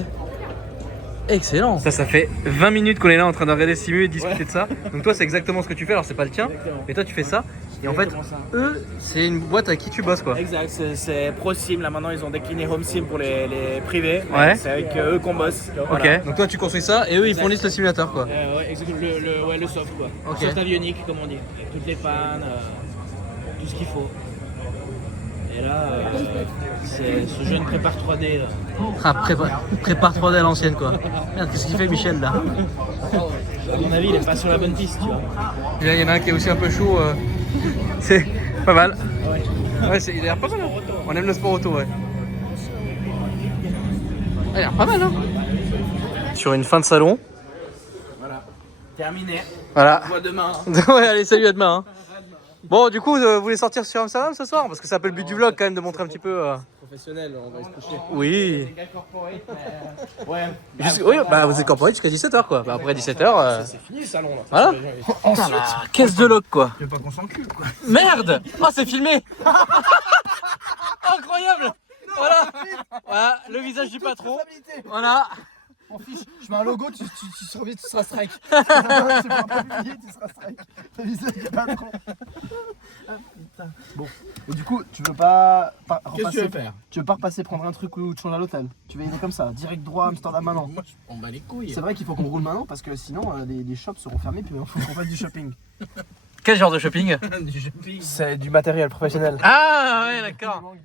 Excellent. Ça fait 20 minutes qu'on est là en train de regarder Simu et discuter de ça. Donc toi, c'est exactement ce que tu fais. Alors, c'est pas le tien. Exactement. Mais toi, tu fais ça. Et en fait, eux, c'est une boîte avec qui tu bosses, quoi. Exact, c'est ProSim. Là maintenant, ils ont décliné HomeSim pour les privés. Ouais. C'est avec eux qu'on bosse. Ok. Voilà. Donc toi, tu construis ça et eux, ils fournissent le simulateur, quoi. Ouais, exactement. Le soft, quoi. Ok. Soft avionique, comme on dit. Avec toutes les pannes, tout ce qu'il faut. Et là, c'est ce jeune prépare 3D. Là. Ah, prépare 3D à l'ancienne, quoi. Merde, qu'est-ce qu'il fait, Michel, là? À mon avis, il est pas sur la bonne piste, tu vois. Il y en a un qui est aussi un peu chaud. C'est pas mal. Ouais, il a l'air pas mal. Hein. On aime le sport auto, ouais. Il a l'air pas mal, hein. Sur une fin de salon. Voilà. Terminé. Voilà. On se voit demain. Ouais, allez, salut, à demain. Hein. Bon, du coup, vous voulez sortir sur Amsterdam ce soir? Parce que c'est un peu le but du vlog quand même de montrer un petit peu. Professionnel, on va se coucher. Oui. Ouais. Oui, bah vous êtes corporate jusqu'à 17h quoi. Bah, après 17h. C'est fini le salon là. Voilà. Putain, la caisse de log quoi. Je veux pas qu'on s'encule, quoi. Merde. Oh, c'est filmé. Incroyable. Voilà. Voilà, le visage du patron. Voilà. Mon fils, je mets un logo, tu seras strike. C'est pas publié, tu seras strike. Le visage du patron. Ah, putain. Bon, et du coup, tu veux pas Qu'est-ce que tu veux faire? Tu veux pas repasser prendre un truc ou te changer à l'hôtel? Tu veux y aller comme ça, direct droit à Amsterdam maintenant? Moi, on bat les couilles. C'est vrai qu'il faut qu'on roule maintenant parce que sinon les shops seront fermés puis il faut qu'on fasse du shopping. Quel genre de shopping? Du shopping. C'est du matériel professionnel. Ah ouais, d'accord. Il manque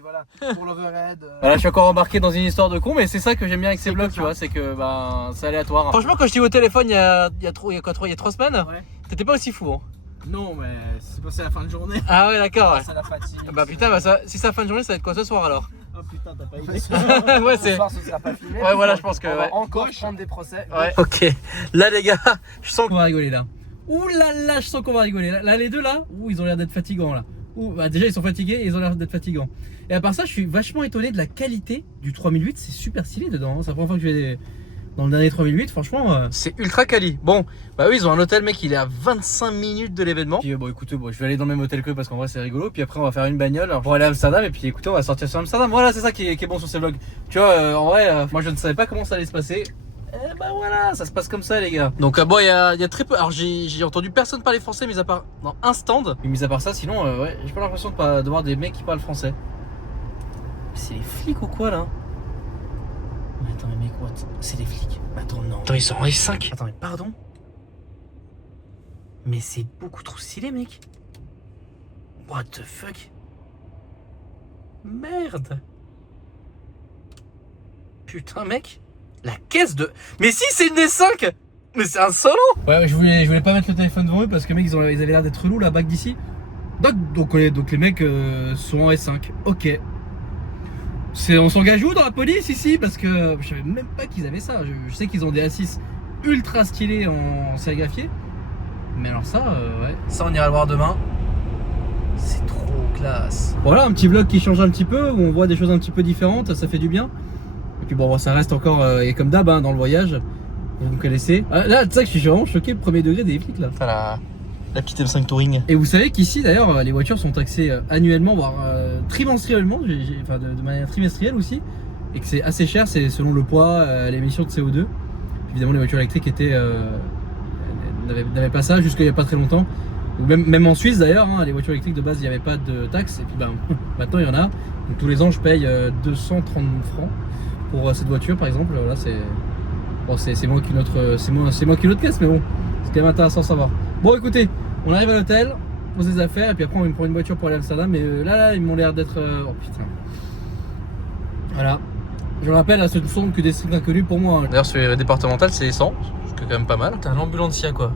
voilà, pour l'overhead. Voilà, je suis encore embarqué dans une histoire de con, mais c'est ça que j'aime bien avec ces vlogs, tu vois, c'est que bah, c'est aléatoire. Franchement, quand je t'ai eu au téléphone il y a 3 semaines, Ouais. t'étais pas aussi fou. Hein. Non, mais c'est passé la fin de journée. Ah ouais, d'accord. Ouais. Ça la fatigue. Bah putain, bah, si c'est la fin de journée, ça va être quoi ce soir alors? Oh putain, t'as pas idée. Ouais, Ce c'est. soir, ce sera pas filmé. Ouais, voilà, je pense que. On Ouais. va encore prendre des procès. Ouais. Ok. Là, les gars, je sens On va rigoler là. Ouh là là, je sens qu'on va rigoler. Là, les deux là, ouh, ils ont l'air d'être fatigants là. Ouh, bah déjà ils sont fatigués et ils ont l'air d'être fatigants. Et à part ça, je suis vachement étonné de la qualité du 3008. C'est super stylé dedans. Hein. C'est la première fois que je vais dans le dernier 3008, franchement. C'est ultra quali. Bon, bah eux ils ont un hôtel, mec, il est à 25 minutes de l'événement. Puis bon, écoutez, bon, je vais aller dans le même hôtel qu'eux parce qu'en vrai c'est rigolo. Puis après on va faire une bagnole pour aller à Amsterdam. Et puis écoutez, on va sortir sur Amsterdam. Voilà, c'est ça qui est bon sur ces vlogs. Tu vois, en vrai, moi je ne savais pas comment ça allait se passer. Et bah voilà, ça se passe comme ça les gars. Donc bon, il y a très peu. Alors j'ai entendu personne parler français, mis à part dans un stand. Mais mis à part ça, sinon, ouais, j'ai pas l'impression de voir des mecs qui parlent français. C'est les flics ou quoi là? Mais attends, mais mec, what? C'est les flics. Attends, non. Attends, ils sont en F5. Attends, mais pardon? Mais c'est beaucoup trop stylé, mec. What the fuck? Merde. Putain, mec. La caisse de... Mais si, c'est une D5. Mais c'est un solo. Ouais, je voulais pas mettre le téléphone devant eux parce que mec, ils avaient l'air d'être relous la bague d'ici. Donc les mecs sont en S5. Ok. On s'engage où dans la police ici? Parce que je savais même pas qu'ils avaient ça. Je sais qu'ils ont des A6 ultra stylés en sérigraphié. Mais alors ça, ouais. Ça, on ira le voir demain. C'est trop classe. Voilà, un petit vlog qui change un petit peu, où on voit des choses un petit peu différentes, ça fait du bien. Et puis bon, ça reste encore, et comme d'hab, hein, dans le voyage, vous me connaissez. Là, tu sais que je suis vraiment choqué, premier degré des flics là. Enfin, la petite M5 Touring. Et vous savez qu'ici, d'ailleurs, les voitures sont taxées annuellement, voire trimestriellement, enfin de manière trimestrielle aussi. Et que c'est assez cher, c'est selon le poids, l'émission de CO2. Puis évidemment, les voitures électriques n'avaient pas ça jusqu'il n'y a pas très longtemps. Même en Suisse d'ailleurs, hein, les voitures électriques de base, il n'y avait pas de taxes. Et puis ben, maintenant, il y en a. Donc tous les ans, je paye 230 francs pour cette voiture, par exemple. Là, c'est moins qu'une autre, c'est moins qu'une autre caisse, mais bon, c'est quand même intéressant à savoir. Bon, écoutez, on arrive à l'hôtel, on pose des affaires, et puis après, on prend une voiture pour aller à Amsterdam. Mais là, ils m'ont l'air d'être... oh putain. Voilà. Je le rappelle, ce ne sont que des districts inconnus pour moi. Hein. D'ailleurs, sur les départementales, c'est 100, ce qui est quand même pas mal. T'as un ambulancier, quoi.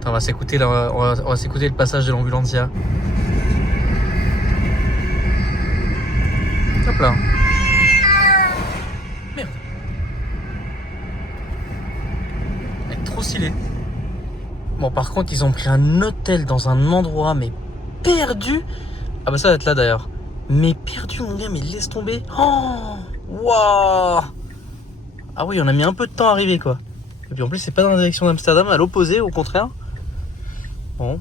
Attends, on va s'écouter le passage de l'ambulancia. Hop là. Merde. Elle est trop stylée. Bon, par contre, ils ont pris un hôtel dans un endroit, mais perdu. Ah bah ça va être là d'ailleurs. Mais perdu mon gars, mais laisse tomber. Oh, waouh. Ah oui, on a mis un peu de temps à arriver quoi. Et puis en plus c'est pas dans la direction d'Amsterdam, à l'opposé au contraire. Bon.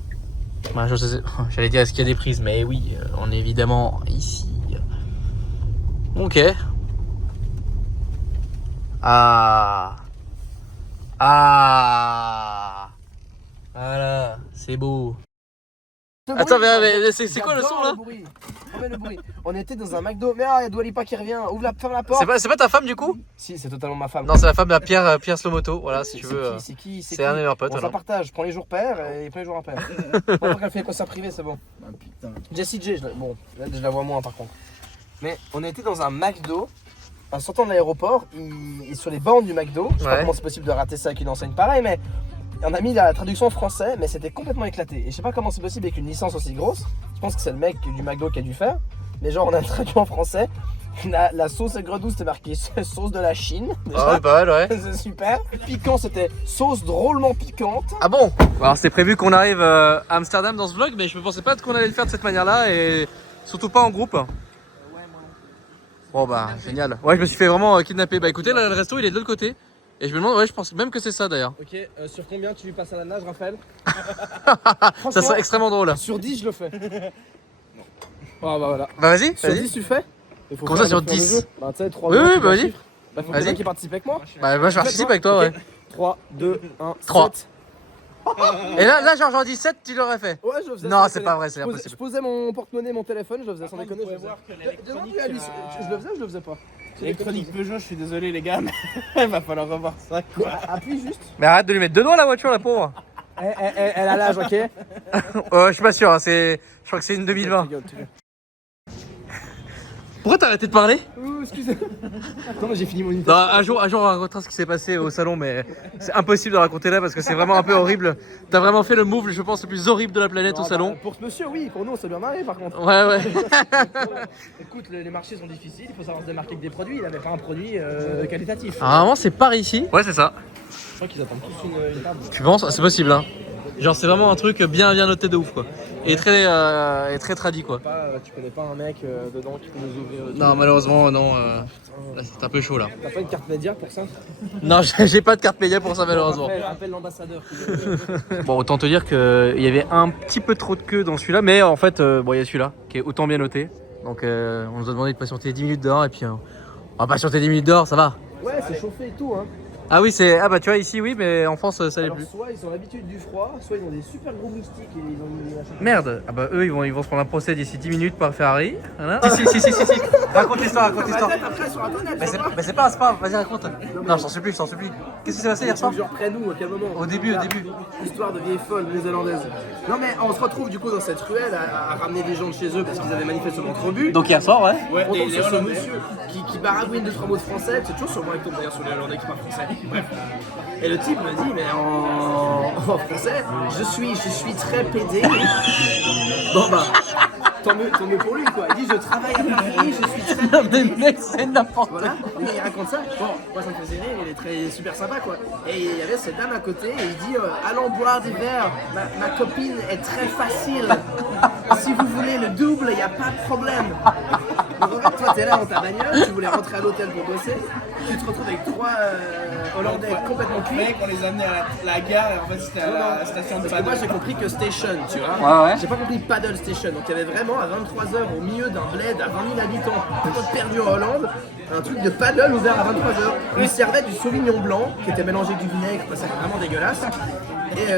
Bah, j'allais dire est-ce qu'il y a des prises, mais oui, on est évidemment ici. Ok. Ah. Voilà, c'est beau. Attends, mais c'est quoi le son là? Le bruit. On était dans un McDo. Mais il y a Dua Lipa qui revient. Ferme la porte. C'est pas ta femme du coup? Si, c'est totalement ma femme. Non, c'est la femme de Pierre Slomoto. Voilà, si tu veux. C'est qui? C'est un de mes meilleurs potes. On s'en partage. Prends les jours pairs et prends les jours impairs. Pendant qu'elle fait quoi ça privé, c'est bon. Ah putain. Jessie J, bon, là je la vois moins par contre. Mais on était dans un McDo. En sortant de l'aéroport, et sur les bornes du McDo, je sais pas comment c'est possible de rater ça avec une enseigne pareille, mais on a mis la traduction en français, mais c'était complètement éclaté. Et je sais pas comment c'est possible avec une licence aussi grosse. Je pense que c'est le mec du McDo qui a dû faire. Mais genre, on a traduit en français. La sauce aigre douce, c'était marqué sauce de la Chine. Ah ouais, pas mal, ouais. C'est super. Piquant, c'était sauce drôlement piquante. Ah bon? Alors, c'est prévu qu'on arrive à Amsterdam dans ce vlog, mais je ne pensais pas qu'on allait le faire de cette manière-là et surtout pas en groupe. Bon bah génial. Ouais, je me suis fait vraiment kidnapper. Bah écoutez, là le resto il est de l'autre côté. Et je me demande, ouais, je pense même que c'est ça d'ailleurs. Ok, sur combien tu lui passes à la nage, Raphaël? Ça serait extrêmement drôle. Sur 10, je le fais. Oh bah voilà. Bah vas-y, sur 10, tu le fais? Comment ça sur 10? Bah tu sais, 3 oui, bah vas-y. Bah faut quelqu'un qui participe avec moi. Bah moi je participe avec toi, ouais. 3, 2, 1, 3. 7. Et là genre j'aurais dit 7, tu l'aurais fait? Ouais, je le faisais. Non, c'est pas vrai, c'est impossible. Je posais mon porte-monnaie, mon téléphone, je le faisais sans déconner. Vous pouvez voir que l'électronique... Je le faisais ou je le faisais pas? L'électronique Peugeot, je suis désolé les gars, mais il va falloir revoir ça quoi. Appuie juste. Mais arrête de lui mettre deux doigts la voiture, la pauvre. Elle a l'âge, ok? Je suis pas sûr, hein, je crois que c'est une 2020. Pourquoi t'as arrêté de parler? Excusez. Non, mais j'ai fini mon Non, un jour on racontera ce qui s'est passé au salon, mais c'est impossible de raconter là parce que c'est vraiment un peu horrible. T'as vraiment fait le move, je pense, le plus horrible de la planète au salon. Pour ce monsieur, oui, pour nous, on s'est bien marré par contre. Ouais. Écoute, les marchés sont difficiles, il faut savoir se démarquer avec des produits. Il n'avait pas un produit qualitatif. Ah, vraiment, c'est par ici? Ouais, c'est ça. Je crois qu'ils attendent tous une table. Tu penses? C'est possible, hein. Genre c'est vraiment un truc bien noté de ouf quoi. Et très tradit quoi. Tu connais pas un mec dedans qui peut nous ouvrir Non malheureusement non. Là c'est un peu chaud là. T'as pas une carte média pour ça? Non j'ai pas de carte média pour ça malheureusement. Appelle l'ambassadeur. Bon autant te dire qu'il y avait un petit peu trop de queue dans celui-là. Mais en fait bon il y a celui-là qui est autant bien noté. Donc on nous a demandé de patienter 10 minutes dehors et puis on va patienter 10 minutes dehors ça va. Ouais, c'est chauffé et tout, hein. Ah oui c'est. Ah bah tu vois ici oui mais en France ça l'est Alors, plus. soit ils ont l'habitude du froid, soit ils ont des super gros moustiques et ils ont mis Merde. Ah bah eux ils vont se prendre un procès d'ici 10 minutes par Ferrari. Voilà. Si. Raconte l'histoire. après sur internet. Mais c'est pas, vas-y raconte. Non, je t'en supplie. Qu'est-ce qui s'est passé hier soir? Je reprends nous à quel moment? Au début. Histoire de vieille folle néo-zélandaise. Non mais on se retrouve du coup dans cette ruelle à ramener des gens de chez eux parce qu'ils avaient manifestement trop bu. Donc hier soir, ouais. On tombe sur ce monsieur qui baragouine 2-3 mots de français. C'est toujours sur moi qui tombe d'ailleurs sur les Hollandais qui parlent français. Bref. Et le type me dit mais en français, je suis très pédé. Bon bah. Tant mieux pour lui quoi. Il dit je travaille à Paris, je suis très pédé. Mec, c'est n'importe quoi. Voilà, et il raconte ça. Bon, moi ça me faisait rire, il est très super sympa quoi. Et il y avait cette dame à côté et il dit allons boire des verres, ma copine est très facile. Si vous voulez le double, il n'y a pas de problème. Donc en fait, toi t'es là dans ta bagnole, tu voulais rentrer à l'hôtel pour bosser, tu te retrouves avec 3 Hollandais complètement cuits. Mec, on les a amenés à la gare et en fait c'était à la station de Parce que paddle. moi j'ai compris que station, tu vois. Ouais. J'ai pas compris paddle station. Donc il y avait vraiment à 23h au milieu d'un bled à 20 000 habitants, complètement perdu en Hollande, un truc de paddle ouvert à 23h. Ils servaient du sauvignon blanc qui était mélangé avec du vinaigre, ça c'est vraiment dégueulasse. Et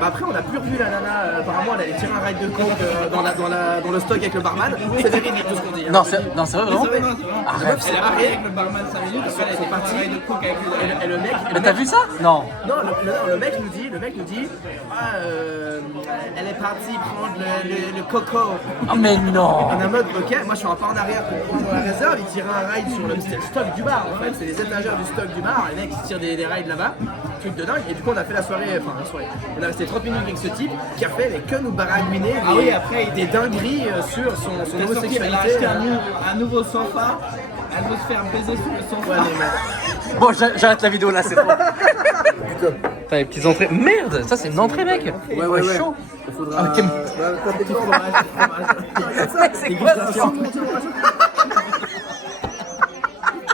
après on a plus revu la nana, apparemment elle allait tirer un ride de coke dans le stock avec le barman. C'est véridique tout ce qu'on dit. hein. Non, c'est vrai vraiment. Arrête, Elle a parlé avec le barman 5 minutes, après elle sont était partis. partie de coke avec le Et le mec, Mais t'as vu ça? Non. non, le mec nous dit, elle est partie prendre le coco. Oh mais non. On est en mode, ok, moi je suis un pas en arrière pour prendre la réserve, il tire un ride sur c'était le stock du bar en fait, c'est les étagères du stock du bar, les mecs ils tirent des rides là-bas, truc de dingue, et du coup on a fait la soirée, on a resté 30 minutes avec ce type qui a fait mais que nous baragouiner des dingueries sur son Elle a homosexualité. acheté un nouveau sofa, elle veut se faire baiser sur le sofa. Ouais, mais- Bon j'arrête la vidéo là c'est bon. T'as les petites entrées. Merde, ça c'est une entrée mec. Ouais. Chaud. Il faudra. Ah, quel- Taper du fromage. C'est quoi ça?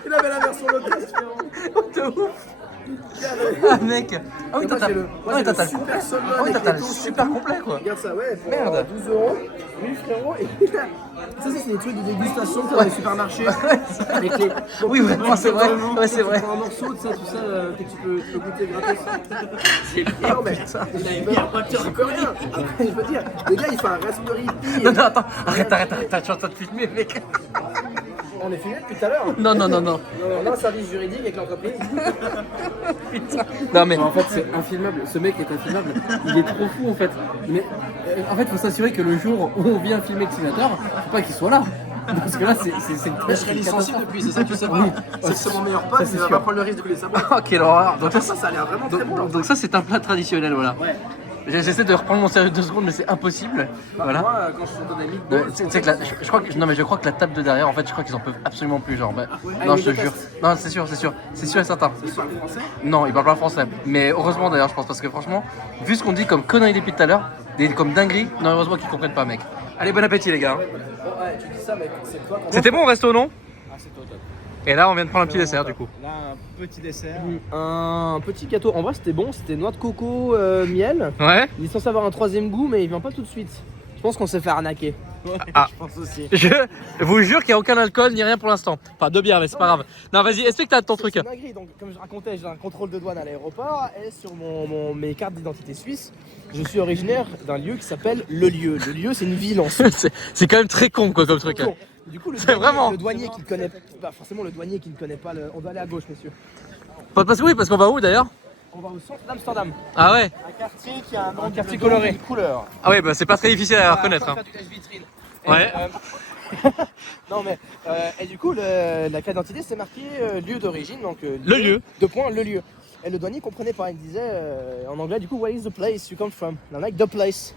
Il avait la version locale, De ouf. Ah mec. Ah oui Moi, t'as j'ai le- moi, j'ai le le super Solman Ah oui avec t'as les le tons super et tout. complet quoi. Regarde ça, ouais, pour Merde. 12 €, 1000 frérot, et ça c'est des trucs de dégustation que t'as dans les supermarchés. Avec les... Oui vraiment c'est vrai. Ouais c'est Tu vrai. prends un morceau de ça, tout ça, que tu peux goûter gratos. C'est bien, non mais ça, c'est encore rien. Après, je veux dire, le gars il fait un Raspberry Pi. Non attends, arrête, tu es en train de filmer mec. On est filmé depuis tout à l'heure. Non. On a un service juridique avec l'entreprise. Putain. Non mais En fait, c'est infilmable. Ce mec est infilmable. Il est trop fou en fait. Mais en fait, faut s'assurer que le jour où on vient filmer le simulateur, faut pas qu'il soit là. Parce que là, c'est Mais je serais licencié depuis, c'est ça que tu sais pas. C'est mon meilleur pote, Ça, c'est il va sûr. pas prendre le risque de couler sa boîte. Oh quelle horreur. Donc Ça a l'air vraiment très bon. donc ça c'est un plat traditionnel voilà. Ouais. J'essaie de reprendre mon sérieux 2 secondes mais c'est impossible. Voilà. Moi, quand je suis ton ami, Tu sais que je crois que non mais je crois que la table de derrière en fait je crois qu'ils en peuvent absolument plus genre non ils je te jure non c'est sûr et certain. il parle français. Non ils parlent pas français mais heureusement d'ailleurs je pense parce que franchement vu ce qu'on dit comme conneries depuis tout à l'heure comme dingueries non heureusement qu'ils comprennent pas mec. Allez bon appétit les gars. Bon, ouais, tu dis ça, mais c'est toi qu'on C'était bon au resto non? Ah, c'est top. Et là on vient de prendre un petit dessert du coup. Là, un petit dessert. Un petit gâteau. En vrai, c'était bon. C'était noix de coco, miel. Ouais. Il est censé avoir un troisième goût, mais il vient pas tout de suite. Je pense qu'on s'est fait arnaquer. Ah. Je pense aussi. Je vous jure qu'il n'y a aucun alcool ni rien pour l'instant. Enfin, de bière, mais c'est pas grave. Non, vas-y, explique ton truc. C'est une dinguerie. Donc, comme je racontais, j'ai un contrôle de douane à l'aéroport et sur mes cartes d'identité suisse, je suis originaire d'un lieu qui s'appelle Le Lieu. Le Lieu, c'est une ville en Suisse. C'est quand même très con, quoi, comme truc. Bon, du coup, C'est vraiment. le douanier qui ne connaît pas, forcément le douanier qui ne connaît pas on doit aller à gauche, messieurs. Oui, parce qu'on va où d'ailleurs? On va au centre d'Amsterdam. Ah ouais. Un quartier qui a un nom quartier de coloré. une couleur. Ah ouais, bah c'est pas très difficile à reconnaître. On Hein. va faire du lèche-vitrine. Ouais. Non mais et du coup la carte d'identité c'est marqué lieu d'origine donc Le lieu. le lieu. Et le douanier comprenait pas, il disait en anglais du coup where is the place you come from? I'm like the place.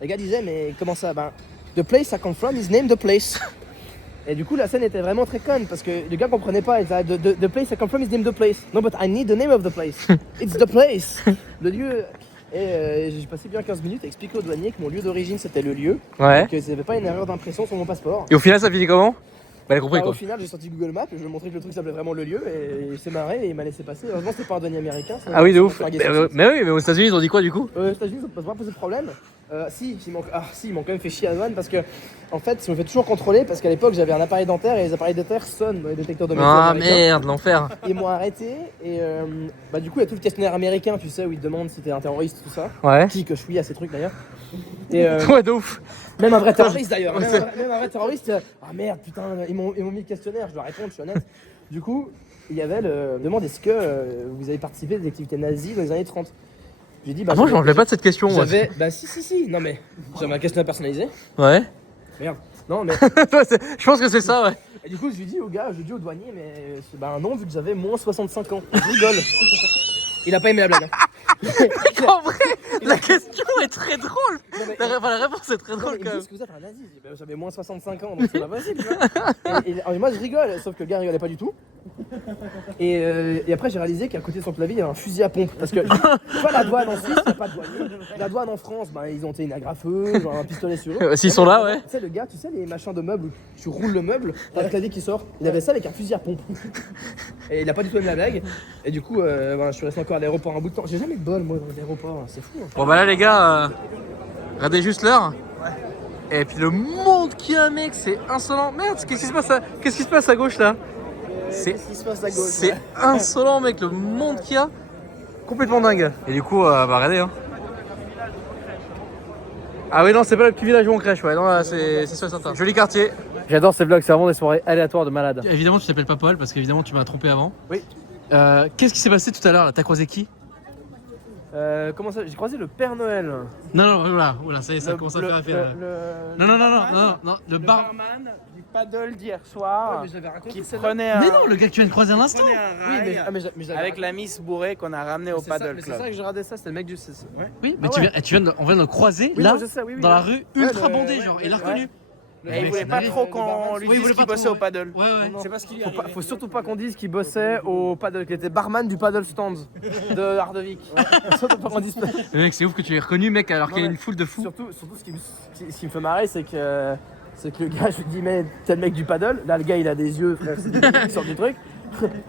Le gars disait mais comment ça? Ben the place I come from is named the place. Et du coup la scène était vraiment très conne parce que le gars comprenait pas, il disait the place I come from is named the place. No but I need the name of the place. It's the place. Le lieu. Et j'ai passé bien 15 minutes à expliquer au douanier que mon lieu d'origine c'était le lieu. Ouais. Que il n'y avait pas une erreur d'impression sur mon passeport. Et au final, ça finit comment? Bah, elle a compris Au quoi. final, j'ai sorti Google Maps et je lui ai montré que le truc s'appelait vraiment le lieu et il s'est marré et il m'a laissé passer. Heureusement, c'était pas un douanier américain. Ah oui, de ouf. Mais Mais oui, mais aux États-Unis, ils ont dit quoi du coup? aux États-Unis, ça ne pose pas de problème. Ils m'ont quand même fait chier à la douane parce que, en fait, je me fais toujours contrôler parce qu'à l'époque, j'avais un appareil dentaire et les appareils dentaires sonnent dans les détecteurs de métaux Ah américains. merde, l'enfer. Ils m'ont arrêté et du coup, il y a tout le questionnaire américain, tu sais, où ils te demandent si t'es un terroriste, tout ça. Ouais. Qui que je suis à ces trucs d'ailleurs. Et Ouais, de ouf. même un vrai terroriste d'ailleurs. Ouais, Même un vrai terroriste. Ah merde, putain, ils m'ont mis le questionnaire, je dois répondre, je suis honnête. Du coup, il y avait le demande est-ce que vous avez participé à des activités nazies dans les années 30. J'ai dit, bah, Ah, moi, je m'en rappelais pas de cette question. Moi. j'avais. Bah, si. Non, mais j'avais un questionnaire personnalisé. Ouais. Merde. Non, mais. Je pense que c'est ça, ouais. Et du coup, je lui dis au gars, je lui dis au douanier, mais c'est bah, non, vu que j'avais moins 65 ans. Je rigole. Il a pas aimé la blague. Hein. En vrai, la question est très drôle. Non, mais- La réponse est très Non, drôle mais quand ils me même. disent que vous êtes un nazi. Je dis, bah, j'avais moins 65 ans, donc c'est pas possible. Tu vois. Et moi, je rigole, sauf que le gars rigolait pas du tout. Et après, j'ai réalisé qu'à côté de son clavier, il y avait un fusil à pompe. Parce que, tu vois, la douane en Suisse, il n'y a pas de douanier. La douane en France, bah, ils ont une agrafeuse, genre un pistolet sur eux. S'ils sont là, ouais. Tu sais, le gars, tu sais, les machins de meubles, où tu roules le meuble, t'as le clavier qui sort. Il avait ça avec un fusil à pompe. Et il a pas du tout aimé la blague. Et du coup, voilà, je suis resté encore à l'aéroport un bout de temps. J'ai jamais de bol, moi, dans les aéroports, c'est fou. Hein. Bon, bah là, les gars, regardez juste l'heure. Et puis le monde qu'il y a, mec, c'est insolent. Merde, qu'est-ce qui se passe à gauche là? Qu'est-ce qui se passe à gauche? C'est insolent, mec, le monde qu'il y a. Complètement dingue. Et du coup, bah regardez, hein. Ah oui, non, c'est pas le petit village où on crèche, ouais. Non, là, c'est Soissons. Joli quartier. J'adore ces vlogs, c'est vraiment des soirées aléatoires de malade. Évidemment, tu t'appelles pas Paul parce qu'évidemment, tu m'as trompé avant. Oui. Qu'est-ce qui s'est passé tout à l'heure là? T'as croisé qui? Comment ça? J'ai croisé le Père Noël. Non, oula, ça y est, ça commence à faire affaire. Non, le bar. barman du paddle d'hier soir mais j'avais raconté qui celle-là. prenait un, Mais non, le gars que tu viens de croiser à l'instant. prenait un Oui, rail mais j'avais avec la Miss bourrée qu'on a ramené au c'est ça, paddle mais c'est club. ça que je regardais ça, c'était le mec du. Ouais. Oui, mais Ah ouais. on vient de le croiser Oui, là, non, je sais, oui, dans la oui. rue, ultra Ouais, bondée, ouais, genre. ouais, Il l'a ouais. reconnu. Le Et il mec, voulait c'est pas dingue. trop Le qu'on barman, lui Oui, il dise voulait qu'il pas bossait trop, au paddle. Ouais. C'est parce qu'il y Faut surtout pas qu'on dise qu'il bossait au paddle, qu'il était barman du paddle stand de Hardevik. Surtout pas qu'on dise. Le mec, c'est ouf que tu l'aies reconnu, mec, alors Non, qu'il y a mais une foule de fous. Surtout ce qui me fait marrer, c'est que le gars, je lui dis, mais t'es le mec du paddle. Là, le gars, il a des yeux, frère, il sort du truc.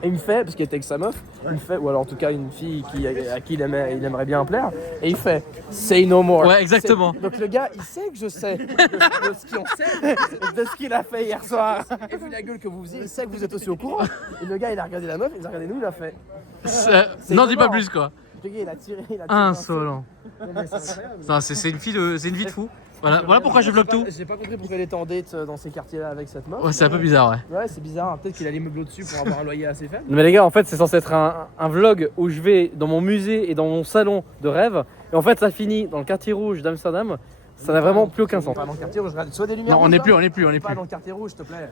Et il me fait, parce qu'il était avec sa meuf, il me fait, ou alors en tout cas une fille à qui il aimerait bien plaire, et il fait say no more. Ouais, exactement. Donc le gars, il sait que je sais de ce qu'on sait, de ce qu'il a fait hier soir. Et vu la gueule que vous faisiez, il sait que vous êtes aussi au courant. Et le gars, il a regardé la meuf, il a regardé nous, il a fait. Non, dis pas énorme. plus, quoi. Le gars, il a tiré. Insolent. Non, mais c'est incroyable. Non, c'est une vie de fou. Voilà pourquoi je vlog tout. J'ai pas compris pourquoi il était en date dans ces quartiers-là avec cette meuf. Ouais, c'est un peu bizarre, ouais. Ouais, c'est bizarre. Peut-être qu'il a l'immeuble au-dessus pour avoir un loyer assez faible. Mais les gars, en fait, c'est censé être un vlog où je vais dans mon musée et dans mon salon de rêve. Et en fait, ça finit dans le quartier rouge d'Amsterdam. Ça n'a vraiment plus aucun sens. Pas dans le quartier rouge, regarde, soit des lumières. Non, on rouges, n'est là. plus, on n'est plus, on n'est Pas plus. dans le quartier rouge, s'il te plaît.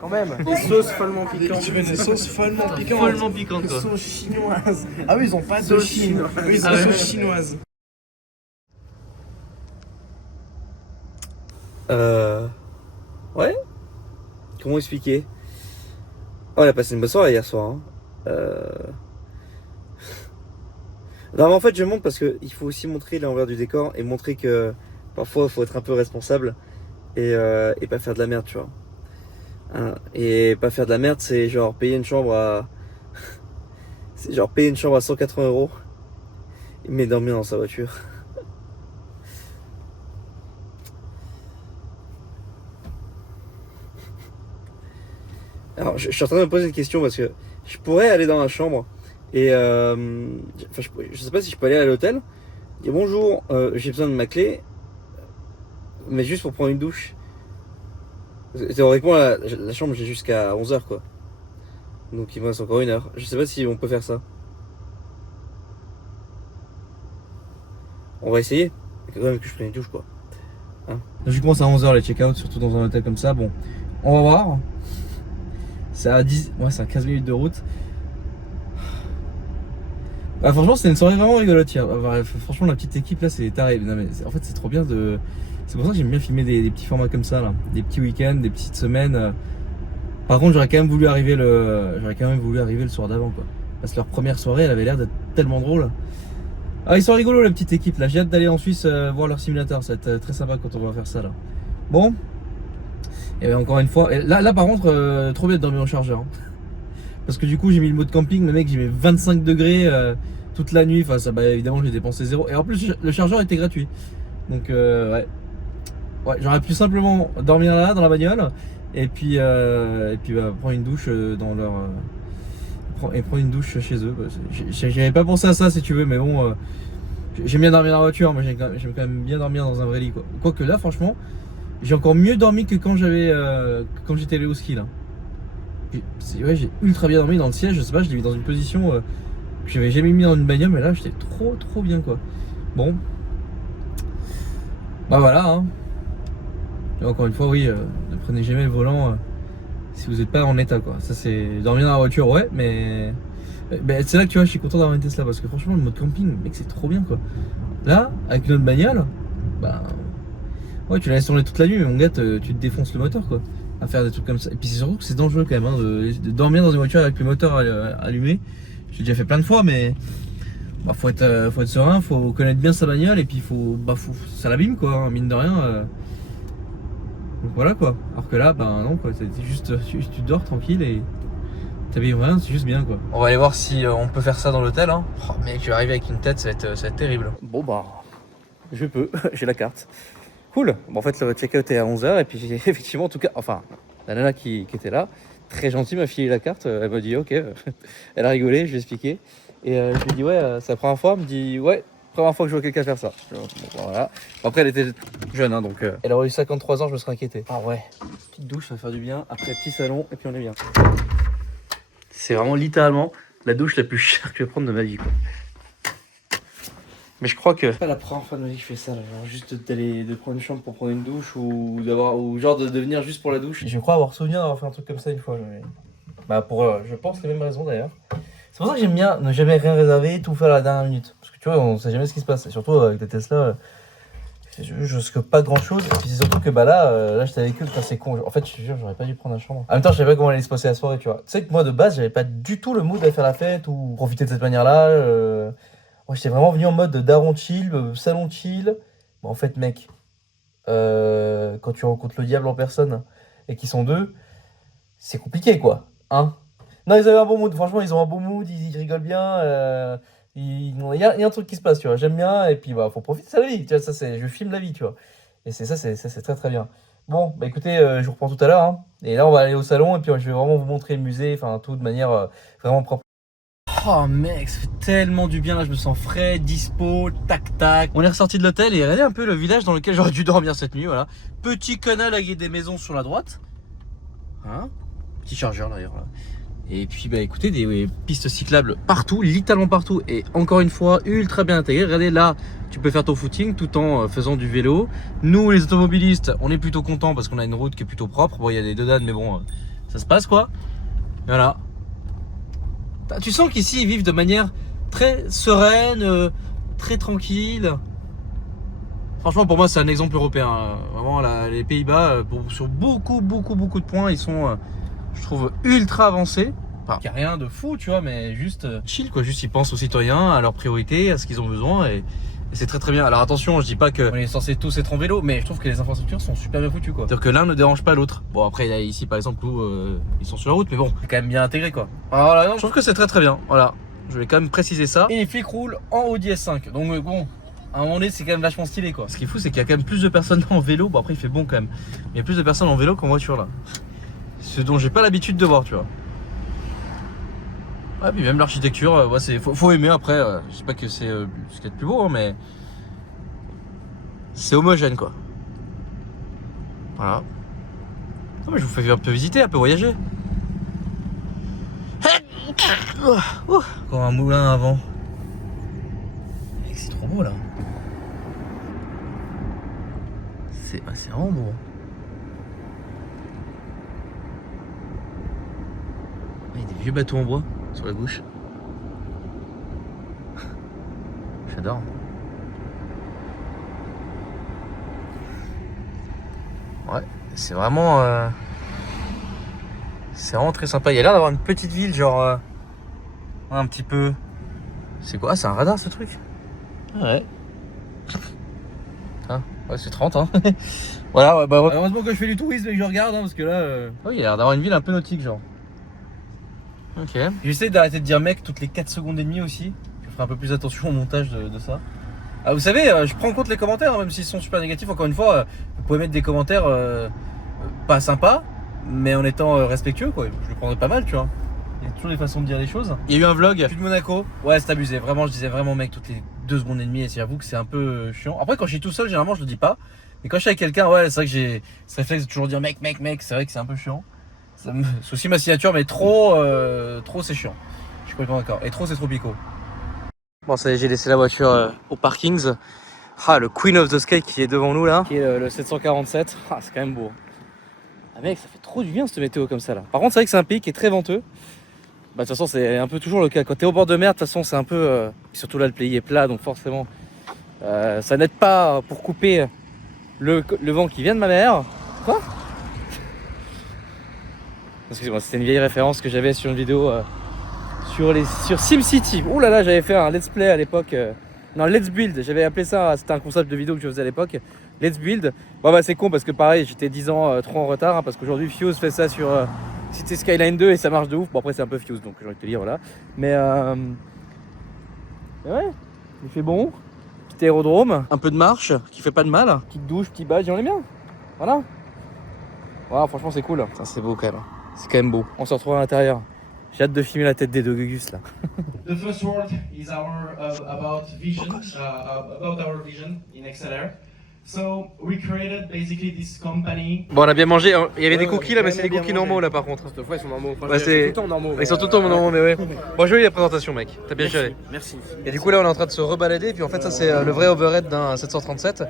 Quand même. Des sauces follement piquantes. Tu veux des sauces follement piquantes. Follement piquante, Des quoi. sauces chinoises. Ah oui, ils ont pas de Sauce Chine. chinoise. Oui, ils ont Ah ouais. des sauces chinoises. Ouais. Comment expliquer? Oh, elle a passé une bonne soirée hier soir. Hein. Non, mais en fait, je montre parce que il faut aussi montrer l'envers du décor et montrer que parfois, il faut être un peu responsable et pas faire de la merde, tu vois. Hein, et pas faire de la merde, c'est genre payer une chambre à. C'est genre payer une chambre à 180 €, mais dormir dans sa voiture. Alors, je suis en train de me poser une question parce que je pourrais aller dans la chambre et enfin, je sais pas si je peux aller à l'hôtel, dire bonjour, j'ai besoin de ma clé, mais juste pour prendre une douche. Théoriquement, la chambre, j'ai jusqu'à 11 h quoi. Donc il me reste encore 1 heure. Je sais pas si on peut faire ça. On va essayer. Il faut quand même que je prenne une douche, quoi. Je commence à 11h les check-out, surtout dans un hôtel comme ça. Bon, on va voir. C'est à 10, ouais, c'est à 15 minutes de route. Bah, franchement, c'était une soirée vraiment rigolote hier. Franchement, la petite équipe là, c'est taré. Non, mais en fait, c'est trop bien de. C'est pour ça que j'aime bien filmer des petits formats comme ça, là. Des petits week-ends, des petites semaines. Par contre, j'aurais quand même voulu arriver le soir d'avant, quoi. Parce que leur première soirée, elle avait l'air d'être tellement drôle. Ah, ils sont rigolos, la petite équipe là. J'ai hâte d'aller en Suisse voir leur simulateur. Ça va être très sympa quand on va faire ça là. Bon. Et encore une fois, et là par contre, trop bien de dormir au chargeur. Hein. Parce que du coup, j'ai mis le mode camping, mais mec, j'ai mis 25 degrés toute la nuit. Enfin, ça, bah, évidemment, j'ai dépensé 0. Et en plus, le chargeur était gratuit. Donc, ouais. Ouais, j'aurais pu simplement dormir là, dans la bagnole. Et puis bah, prendre une douche dans leur. Prendre une douche chez eux. J'avais pas pensé à ça, si tu veux, mais bon. J'aime bien dormir dans la voiture, mais j'aime quand même bien dormir dans un vrai lit, quoi. Quoique là, franchement. J'ai encore mieux dormi que quand j'étais allé au ski là. Ouais, j'ai ultra bien dormi dans le siège, je sais pas, je l'ai mis dans une position que j'avais jamais mis dans une bagnole, mais là j'étais trop bien quoi. Bon. Bah voilà hein. Et encore une fois oui, ne prenez jamais le volant si vous n'êtes pas en état quoi. Ça c'est dormir dans la voiture ouais, mais c'est là que tu vois je suis content d'avoir une Tesla parce que franchement le mode camping, mec c'est trop bien quoi. Là, avec une autre bagnole, bah. Ouais, tu la laisses tourner toute la nuit, mais mon gars, tu te défonces le moteur quoi. À faire des trucs comme ça. Et puis c'est surtout que c'est dangereux quand même hein, de dormir dans une voiture avec le moteur allumé. J'ai déjà fait plein de fois, mais bah, faut être serein, faut connaître bien sa bagnole et puis ça l'abîme quoi, hein, mine de rien. Donc voilà quoi. Alors que là, bah non quoi, tu dors tranquille et t'habilles rien, c'est juste bien quoi. On va aller voir si on peut faire ça dans l'hôtel. Hein. Oh, mec, je vais arriver avec une tête, ça va être terrible. Bon bah, je peux, j'ai la carte. Cool. Bon, en fait, le check-out est à 11h et puis effectivement, en tout cas, enfin, la nana qui était là, très gentille, m'a filé la carte. Elle m'a dit ok. Elle a rigolé, je lui ai expliqué. Et je lui ai dit ouais, c'est la première fois. Elle me dit ouais, première fois que je vois quelqu'un faire ça. Bon, voilà. Après, elle était jeune, hein, donc. Elle aurait eu 53 ans, je me serais inquiété. Ah ouais. Petite douche, ça va faire du bien. Après, petit salon et puis on est bien. C'est vraiment littéralement la douche la plus chère que je vais prendre de ma vie, quoi. Mais je crois que c'est pas la première fois de ma vie que je fais ça, là. Genre juste de prendre une chambre pour prendre une douche ou genre de venir juste pour la douche. Je crois avoir souvenir d'avoir fait un truc comme ça une fois. Bah pour je pense les mêmes raisons d'ailleurs. C'est pour ça que j'aime bien ne jamais rien réserver, tout faire à la dernière minute. Parce que tu vois, on sait jamais ce qui se passe. Et surtout avec les Tesla, je risque pas grand chose. Et puis c'est surtout que bah là j'étais avec eux, putain c'est con. En fait je te jure, j'aurais pas dû prendre la chambre. En même temps, je savais pas comment elle allait se passer la soirée, tu vois. Tu sais que moi de base, j'avais pas du tout le mood d'aller faire la fête ou profiter de cette manière-là. Moi, j'étais vraiment venu en mode daron chill, salon chill. Bon, en fait, mec, quand tu rencontres le diable en personne et qu'ils sont deux, c'est compliqué, quoi. Hein? Non, ils avaient un bon mood. Franchement, ils ont un bon mood, ils rigolent bien. Il y a un truc qui se passe, tu vois. J'aime bien. Et puis, bah, faut profiter de la vie. Tu vois, je filme la vie, tu vois. Et c'est très, très bien. Bon, bah écoutez, je vous reprends tout à l'heure. Hein. Et là, on va aller au salon et puis je vais vraiment vous montrer le musée. Enfin, tout de manière vraiment propre. Oh mec, ça fait tellement du bien là, je me sens frais, dispo, tac tac. On est ressorti de l'hôtel et regardez un peu le village dans lequel j'aurais dû dormir cette nuit, voilà. Petit canal avec des maisons sur la droite. Hein? Petit chargeur d'ailleurs là. Et puis bah écoutez, des pistes cyclables partout, littéralement partout. Et encore une fois, ultra bien intégré. Regardez là, tu peux faire ton footing tout en faisant du vélo. Nous les automobilistes, on est plutôt contents parce qu'on a une route qui est plutôt propre. Bon, il y a des dodanes mais bon, ça se passe quoi. Voilà. Tu sens qu'ici ils vivent de manière très sereine, très tranquille. Franchement pour moi c'est un exemple européen. Vraiment les Pays-Bas sur beaucoup de points ils sont je trouve ultra avancés. Enfin, il n'y a rien de fou tu vois mais juste chill quoi. Juste ils pensent aux citoyens, à leurs priorités, à ce qu'ils ont besoin et c'est très très bien. Alors attention, je dis pas qu'on est censé tous être en vélo, mais je trouve que les infrastructures sont super bien foutues quoi. C'est-à-dire que l'un ne dérange pas l'autre. Bon après il y a ici par exemple où ils sont sur la route, mais bon, c'est quand même bien intégré quoi. Alors, voilà, non, je trouve que c'est très très bien. Voilà, je vais quand même préciser ça. Et les flics roulent en Audi S5, donc bon, à un moment donné c'est quand même vachement stylé quoi. Ce qui est fou c'est qu'il y a quand même plus de personnes en vélo. Bon après il fait bon quand même, mais il y a plus de personnes en vélo qu'en voiture là. Ce dont j'ai pas l'habitude de voir tu vois. Ouais, puis même l'architecture, ouais, faut aimer après. Je sais pas que c'est ce qu'il y a de plus beau, hein, mais c'est homogène quoi. Voilà. Non, mais je vous fais un peu visiter, un peu voyager. Encore un moulin avant. C'est trop beau là. C'est vraiment beau. Il y a des vieux bateaux en bois sur la gauche. J'adore. Ouais, c'est vraiment très sympa. Il y a l'air d'avoir une petite ville genre un petit peu. C'est quoi? C'est un radar ce truc? Ouais. Hein, ouais, c'est 30 hein. Voilà, ouais, bah ouais. Heureusement que je fais du tourisme et que je regarde, hein, parce que là. Oui, il a l'air d'avoir une ville un peu nautique, genre. Ok. J'essaie d'arrêter de dire mec toutes les 4 secondes et demie aussi. Je ferai un peu plus attention au montage de ça. Ah, vous savez, je prends en compte les commentaires, hein, même s'ils sont super négatifs. Encore une fois, vous pouvez mettre des commentaires pas sympas, mais en étant respectueux, quoi. Je le prendrais pas mal, tu vois. Il y a toujours des façons de dire les choses. Il y a eu un vlog, plus de Monaco. Ouais, c'est abusé. Vraiment, je disais vraiment mec toutes les 2 secondes et demie. Et j'avoue que c'est un peu chiant. Après, quand je suis tout seul, généralement, je le dis pas. Mais quand je suis avec quelqu'un, ouais, c'est vrai que j'ai ce réflexe de toujours dire mec. C'est vrai que c'est un peu chiant. C'est aussi ma signature, mais trop c'est chiant. Je suis complètement d'accord. Et trop, c'est trop pico. Bon, ça y est, j'ai laissé la voiture au parkings. Ah, le Queen of the Sky qui est devant nous là, qui est le 747. Ah, c'est quand même beau. Ah mec, ça fait trop du bien cette météo comme ça là. Par contre, c'est vrai que c'est un pays qui est très venteux. Bah de toute façon, c'est un peu toujours le cas. Quand t'es au bord de mer, de toute façon, c'est un peu... surtout là, le pays est plat, donc forcément, ça n'aide pas pour couper le vent qui vient de ma mère. Quoi? Excusez-moi, c'était une vieille référence que j'avais sur une vidéo sur SimCity. Ouh là là, j'avais fait un let's play à l'époque. Non, Let's Build, j'avais appelé ça, c'était un concept de vidéo que je faisais à l'époque. Let's Build. Bon bah c'est con parce que pareil, j'étais 10 ans trop en retard, hein, parce qu'aujourd'hui Fuse fait ça sur City Skyline 2 et ça marche de ouf. Bon après c'est un peu Fuse, donc j'ai envie de te dire, voilà. Mais ouais, il fait bon. Petit aérodrome, un peu de marche, qui fait pas de mal. Petite douche, petit badge, on est bien. Voilà. Voilà, franchement c'est cool. Ça c'est beau quand même. C'est quand même beau. On se retrouve à l'intérieur. J'ai hâte de filmer la tête des deux Gugus là. The first word is about vision, about our vision in XLR. So we created basically this company. Bon, on a bien mangé. Il y avait des cookies là, mais c'est des cookies normaux là par contre. Cette fois, ils sont normaux. Enfin, Ouais, c'est- tout le temps normaux. Ils sont tout le temps normaux, mais ouais. Bon, j'ai eu la présentation, mec. T'as bien géré. Merci. Et du coup, là, on est en train de se rebalader. Et puis en fait, ça, c'est le vrai overhead d'un 737,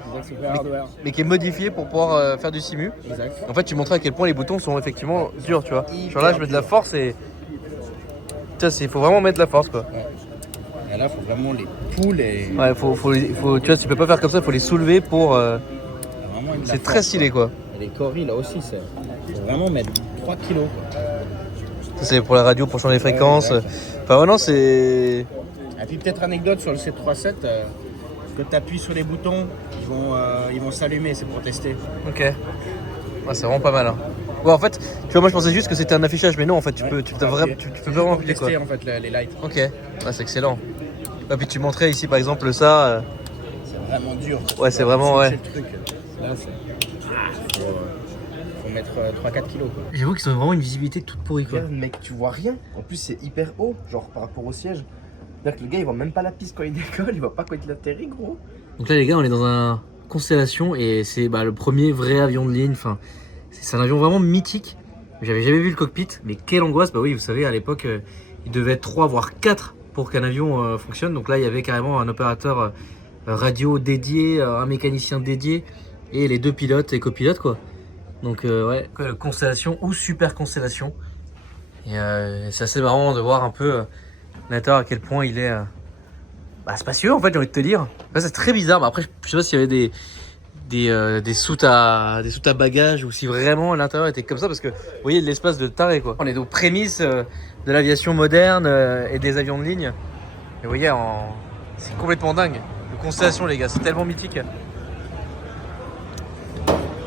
mais qui est modifié pour pouvoir faire du simu. Exact. En fait, tu montrais à quel point les boutons sont effectivement durs, tu vois. Genre là, je mets de la force et. Tiens, il faut vraiment mettre de la force quoi. Et là, il faut vraiment les poules et. Ouais, tu vois, tu peux pas faire comme ça, il faut les soulever pour. Vraiment une C'est très stylé quoi. Et les coris là aussi, c'est. Faut vraiment mettre 3 kilos. Quoi. Ça, c'est pour la radio, pour changer les fréquences. Ouais, Enfin, ouais, non, c'est. Et puis peut-être anecdote sur le 737, que tu appuies sur les boutons, ils vont s'allumer, c'est pour tester. Ok. Ouais, c'est vraiment pas mal. Hein. Ouais, en fait, tu vois, moi je pensais juste que c'était un affichage, mais non, en fait, tu peux vraiment appuyer quoi. Tester en fait les lights. Ok, ouais, c'est excellent. Et puis tu montrais ici par exemple ça. C'est vraiment dur. Ouais, c'est vraiment, ouais. C'est le truc. Là, c'est. Faut mettre 3-4 kilos quoi. J'avoue qu'ils ont vraiment une visibilité toute pourrie quoi. Regarde, mec, tu vois rien. En plus, c'est hyper haut, genre par rapport au siège. C'est-à-dire que le gars, il voit même pas la piste quand il décolle, il voit pas quand il atterrit, gros. Donc là, les gars, on est dans un Constellation et c'est le premier vrai avion de ligne. Enfin, c'est un avion vraiment mythique. J'avais jamais vu le cockpit, mais quelle angoisse. Bah oui, vous savez, à l'époque, il devait être 3 voire 4 pour qu'un avion fonctionne. Donc là, il y avait carrément un opérateur radio dédié, un mécanicien dédié et les 2 pilotes et copilotes quoi. Donc ouais, Constellation ou Super Constellation. Et c'est assez marrant de voir un peu l'intérieur à quel point il est spacieux en fait, j'ai envie de te dire. Là, c'est très bizarre, mais après je sais pas s'il y avait des soutes à bagages ou si vraiment l'intérieur était comme ça parce que vous voyez l'espace de taré quoi. On est aux prémices de l'aviation moderne et des avions de ligne. Et vous voyez, c'est complètement dingue. Le Constellation les gars, c'est tellement mythique.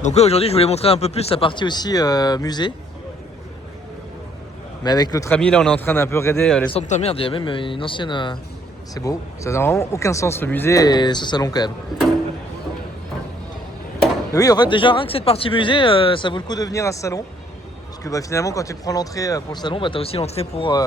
Donc ouais, aujourd'hui je voulais montrer un peu plus la partie aussi musée. Mais avec notre ami là on est en train d'un peu raider les centres de ta merde, il y a même une ancienne... c'est beau, ça n'a vraiment aucun sens le musée et ce salon quand même. Et oui en fait déjà rien que cette partie musée ça vaut le coup de venir à ce salon. Parce que finalement quand tu prends l'entrée pour le salon, tu as aussi l'entrée pour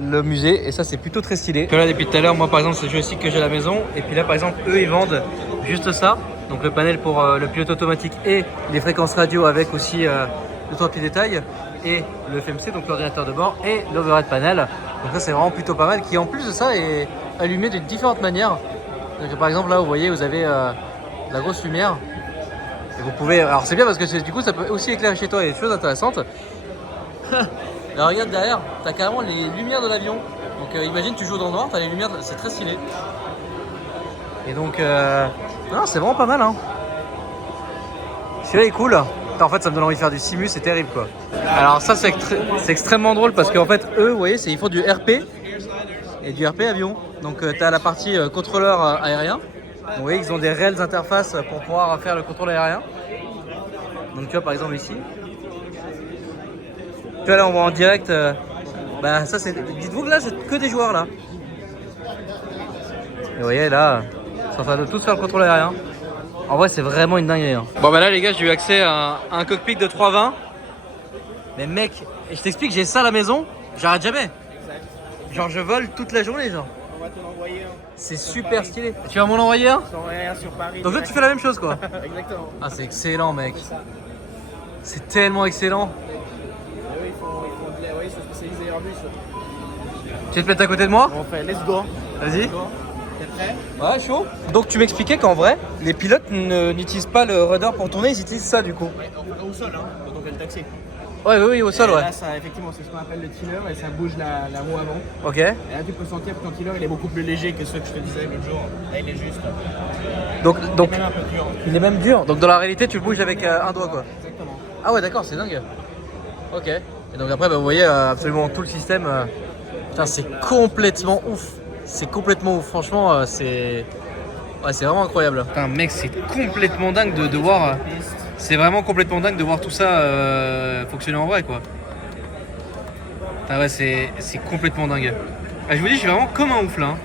le musée et ça c'est plutôt très stylé. Là depuis tout à l'heure moi par exemple c'est le joystick que j'ai à la maison et puis là par exemple eux ils vendent juste ça. Donc le panel pour le pilote automatique et les fréquences radio avec aussi le 3 pieds détail et le FMC, donc l'ordinateur de bord et l'overhead panel. Donc ça c'est vraiment plutôt pas mal qui en plus de ça est allumé de différentes manières. Donc par exemple là vous voyez vous avez la grosse lumière et vous pouvez... Alors c'est bien parce que du coup ça peut aussi éclairer chez toi et des choses intéressantes. Là regarde derrière, t'as carrément les lumières de l'avion. Donc imagine tu joues dans le noir, t'as les lumières, c'est très stylé. Et donc non, c'est vraiment pas mal hein. Celui-là est cool. En fait ça me donne envie de faire du simu, c'est terrible quoi. Alors ça c'est extrêmement drôle parce qu'en fait eux vous voyez ils font du RP. Et et du RP avion. Donc tu as la partie contrôleur aérien. Vous voyez qu'ils ont des réelles interfaces pour pouvoir faire le contrôle aérien. Donc tu vois par exemple ici. Tu vois là on voit en direct. Bah ça c'est. Dites-vous que là c'est que des joueurs là. Et vous voyez là, ils sont en train de tous faire le contrôle aérien. En vrai c'est vraiment une dinguerie. Hein. Bon bah là les gars j'ai eu accès à un cockpit de 320. Mais mec, je t'explique, j'ai ça à la maison, j'arrête jamais. Genre je vole toute la journée genre. On va te l'envoyer. C'est super stylé. Tu vas m'en envoyer un? Je t'envoie un sur Paris. Donc là tu fais la même chose quoi. Exactement. Ah c'est excellent mec. C'est tellement excellent. Et oui, ils sont spécialisés Airbus. Tu veux te mettre à côté de moi? On fait let's go. Vas-y. T'es prêt? Ouais chaud. Donc tu m'expliquais qu'en vrai, les pilotes n'utilisent pas le rudder pour tourner, ils utilisent ça du coup. Ouais, au sol, hein, quand on fait le taxi. Ouais oui au sol Et ouais. là, ça, effectivement, c'est ce qu'on appelle le tiller et ça bouge la roue avant. Ok. Et là, tu peux sentir que ton tiller il est beaucoup plus léger que ceux que je te disais l'autre jour. Là, il est juste. Donc Il est même un peu dur. il est même dur. Donc dans la réalité tu le bouges avec un doigt quoi. Exactement. Ah ouais d'accord c'est dingue. Ok. Et donc après bah, vous voyez absolument tout le système. Putain c'est complètement ouf. C'est complètement ouf. Franchement c'est. Ouais c'est vraiment incroyable. Putain mec c'est complètement dingue de voir. C'est vraiment complètement dingue de voir tout ça fonctionner en vrai quoi. Ah ouais c'est complètement dingue. Ah, je vous dis je suis vraiment comme un ouf là. Hein.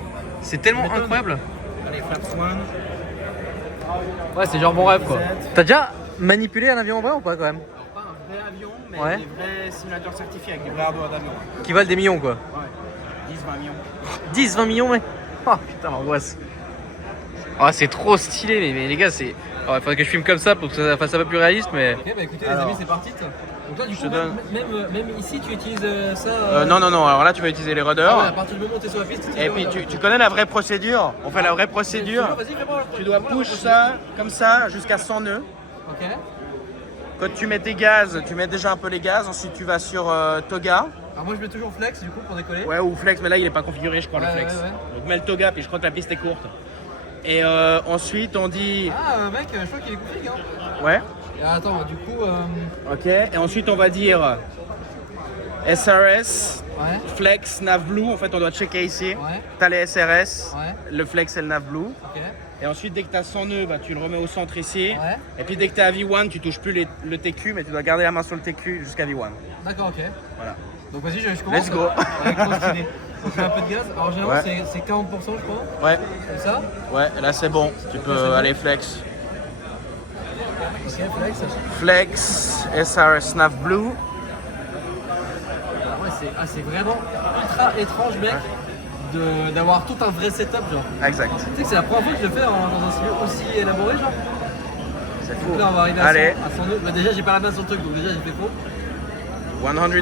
C'est tellement incroyable. Allez, flaps one. Ouais c'est genre mon rêve quoi. T'as déjà manipulé un avion en vrai ou pas quand même? Alors, pas un vrai avion, mais Ouais. des vrais simulateurs certifiés avec des vrais hardware d'avion. Qui valent des millions quoi. Ouais. 10-20 millions. 10-20 millions mais. Oh putain l'angoisse. Ah c'est trop stylé mais les gars c'est. Alors, il faudrait que je filme comme ça pour que ça fasse un peu plus réaliste mais. Ok, bah écoutez, Alors. les amis, c'est parti. Donc là, du Je coup, te donne. même ici, tu utilises ça. Non, alors là tu vas utiliser les rudders. Ah ouais, à partir du moment où tu es sur la piste, Et puis tu connais la vraie procédure. On fait la vraie procédure. Vas-y, fais-moi la Tu dois push ça comme ça jusqu'à 100 nœuds. Ok. Quand tu mets tes gaz, tu mets déjà un peu les gaz. Ensuite tu vas sur Toga. Alors, moi, je mets toujours flex du coup pour décoller. Ouais, ou flex, mais là il est pas configuré, je crois, le Ouais, flex. ouais, ouais. Donc mets le Toga, puis je crois que la piste est courte. Et ensuite on dit. Ah, mec, je crois qu'il est config. Hein. Ouais. Et attends, du coup. Ok. Et ensuite on va dire SRS, Ouais. flex, nav blue. En fait, on doit checker ici. Ouais. T'as les SRS, Ouais. le flex et le nav blue. Ok. Et ensuite, dès que tu as 100 nœuds, bah, tu le remets au centre ici. Ouais. Et puis dès que tu es à V1, tu touches plus le TQ, mais tu dois garder la main sur le TQ jusqu'à V1. D'accord, ok. Voilà. Donc, vas-y, je commence. Let's go. Avec trop stylé. Donc, je mets un peu de gaz. Alors, généralement, Ouais. c'est 40%, je crois. Ouais, Comme ça. ouais, là c'est bon. Tu peux c'est bon. aller flex. Ok, flex. Flex, SRS nav blue. Ouais, c'est vraiment ultra étrange, mec, d'avoir tout un vrai setup, genre. Exact. Tu sais que c'est la première fois que je le fais dans un studio aussi élaboré, genre. C'est Donc fou. là, on va arriver à Allez, 100 nœuds. Bah, déjà, j'ai pas la main sur le truc, donc déjà, j'ai fait faux. 100 knots.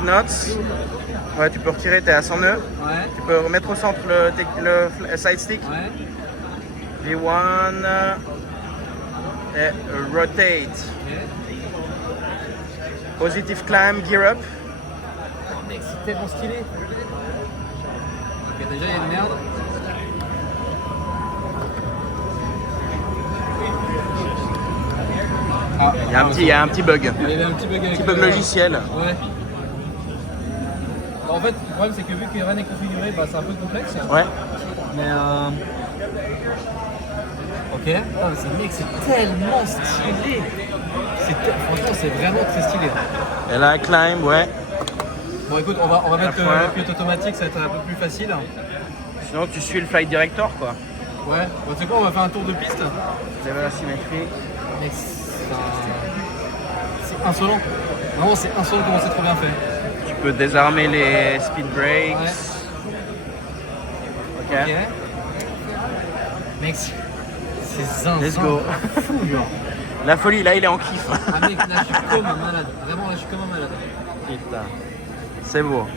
Ouais, tu peux retirer, tu es à 100 nœuds. Ouais, Tu peux remettre au centre le side stick. ouais. V1 et rotate. Ok. Positive climb, gear up. Mec, c'est tellement stylé. Ok, déjà, il y a une merde. Ah, Il y a un petit bug. il y avait un petit bug avec Petit bug logiciel. Ouais. Bah, en fait, le problème, c'est que vu que rien n'est configuré, bah, c'est un peu complexe. Ouais. Mais ok. Ah, mec, c'est tellement stylé. Franchement, c'est vraiment très stylé. Et là, climb, ouais. Bon, écoute, on va mettre fois. le pilote automatique, ça va être un peu plus facile. Sinon, tu suis le flight director, quoi. Ouais. Bon, tu sais quoi, on va faire un tour de piste. Level asymétrie. Mec, c'est insolent. Vraiment, c'est insolent comment c'est trop bien fait. Tu peux désarmer les speed brakes. Ouais. Ok. Ok. Mec, c'est zinzin. Let's go. Fou, genre. La folie, là, il est en kiff. Ah mec, là je suis comme un malade. Vraiment, là je suis comme un malade. Putain. C'est beau. Ah,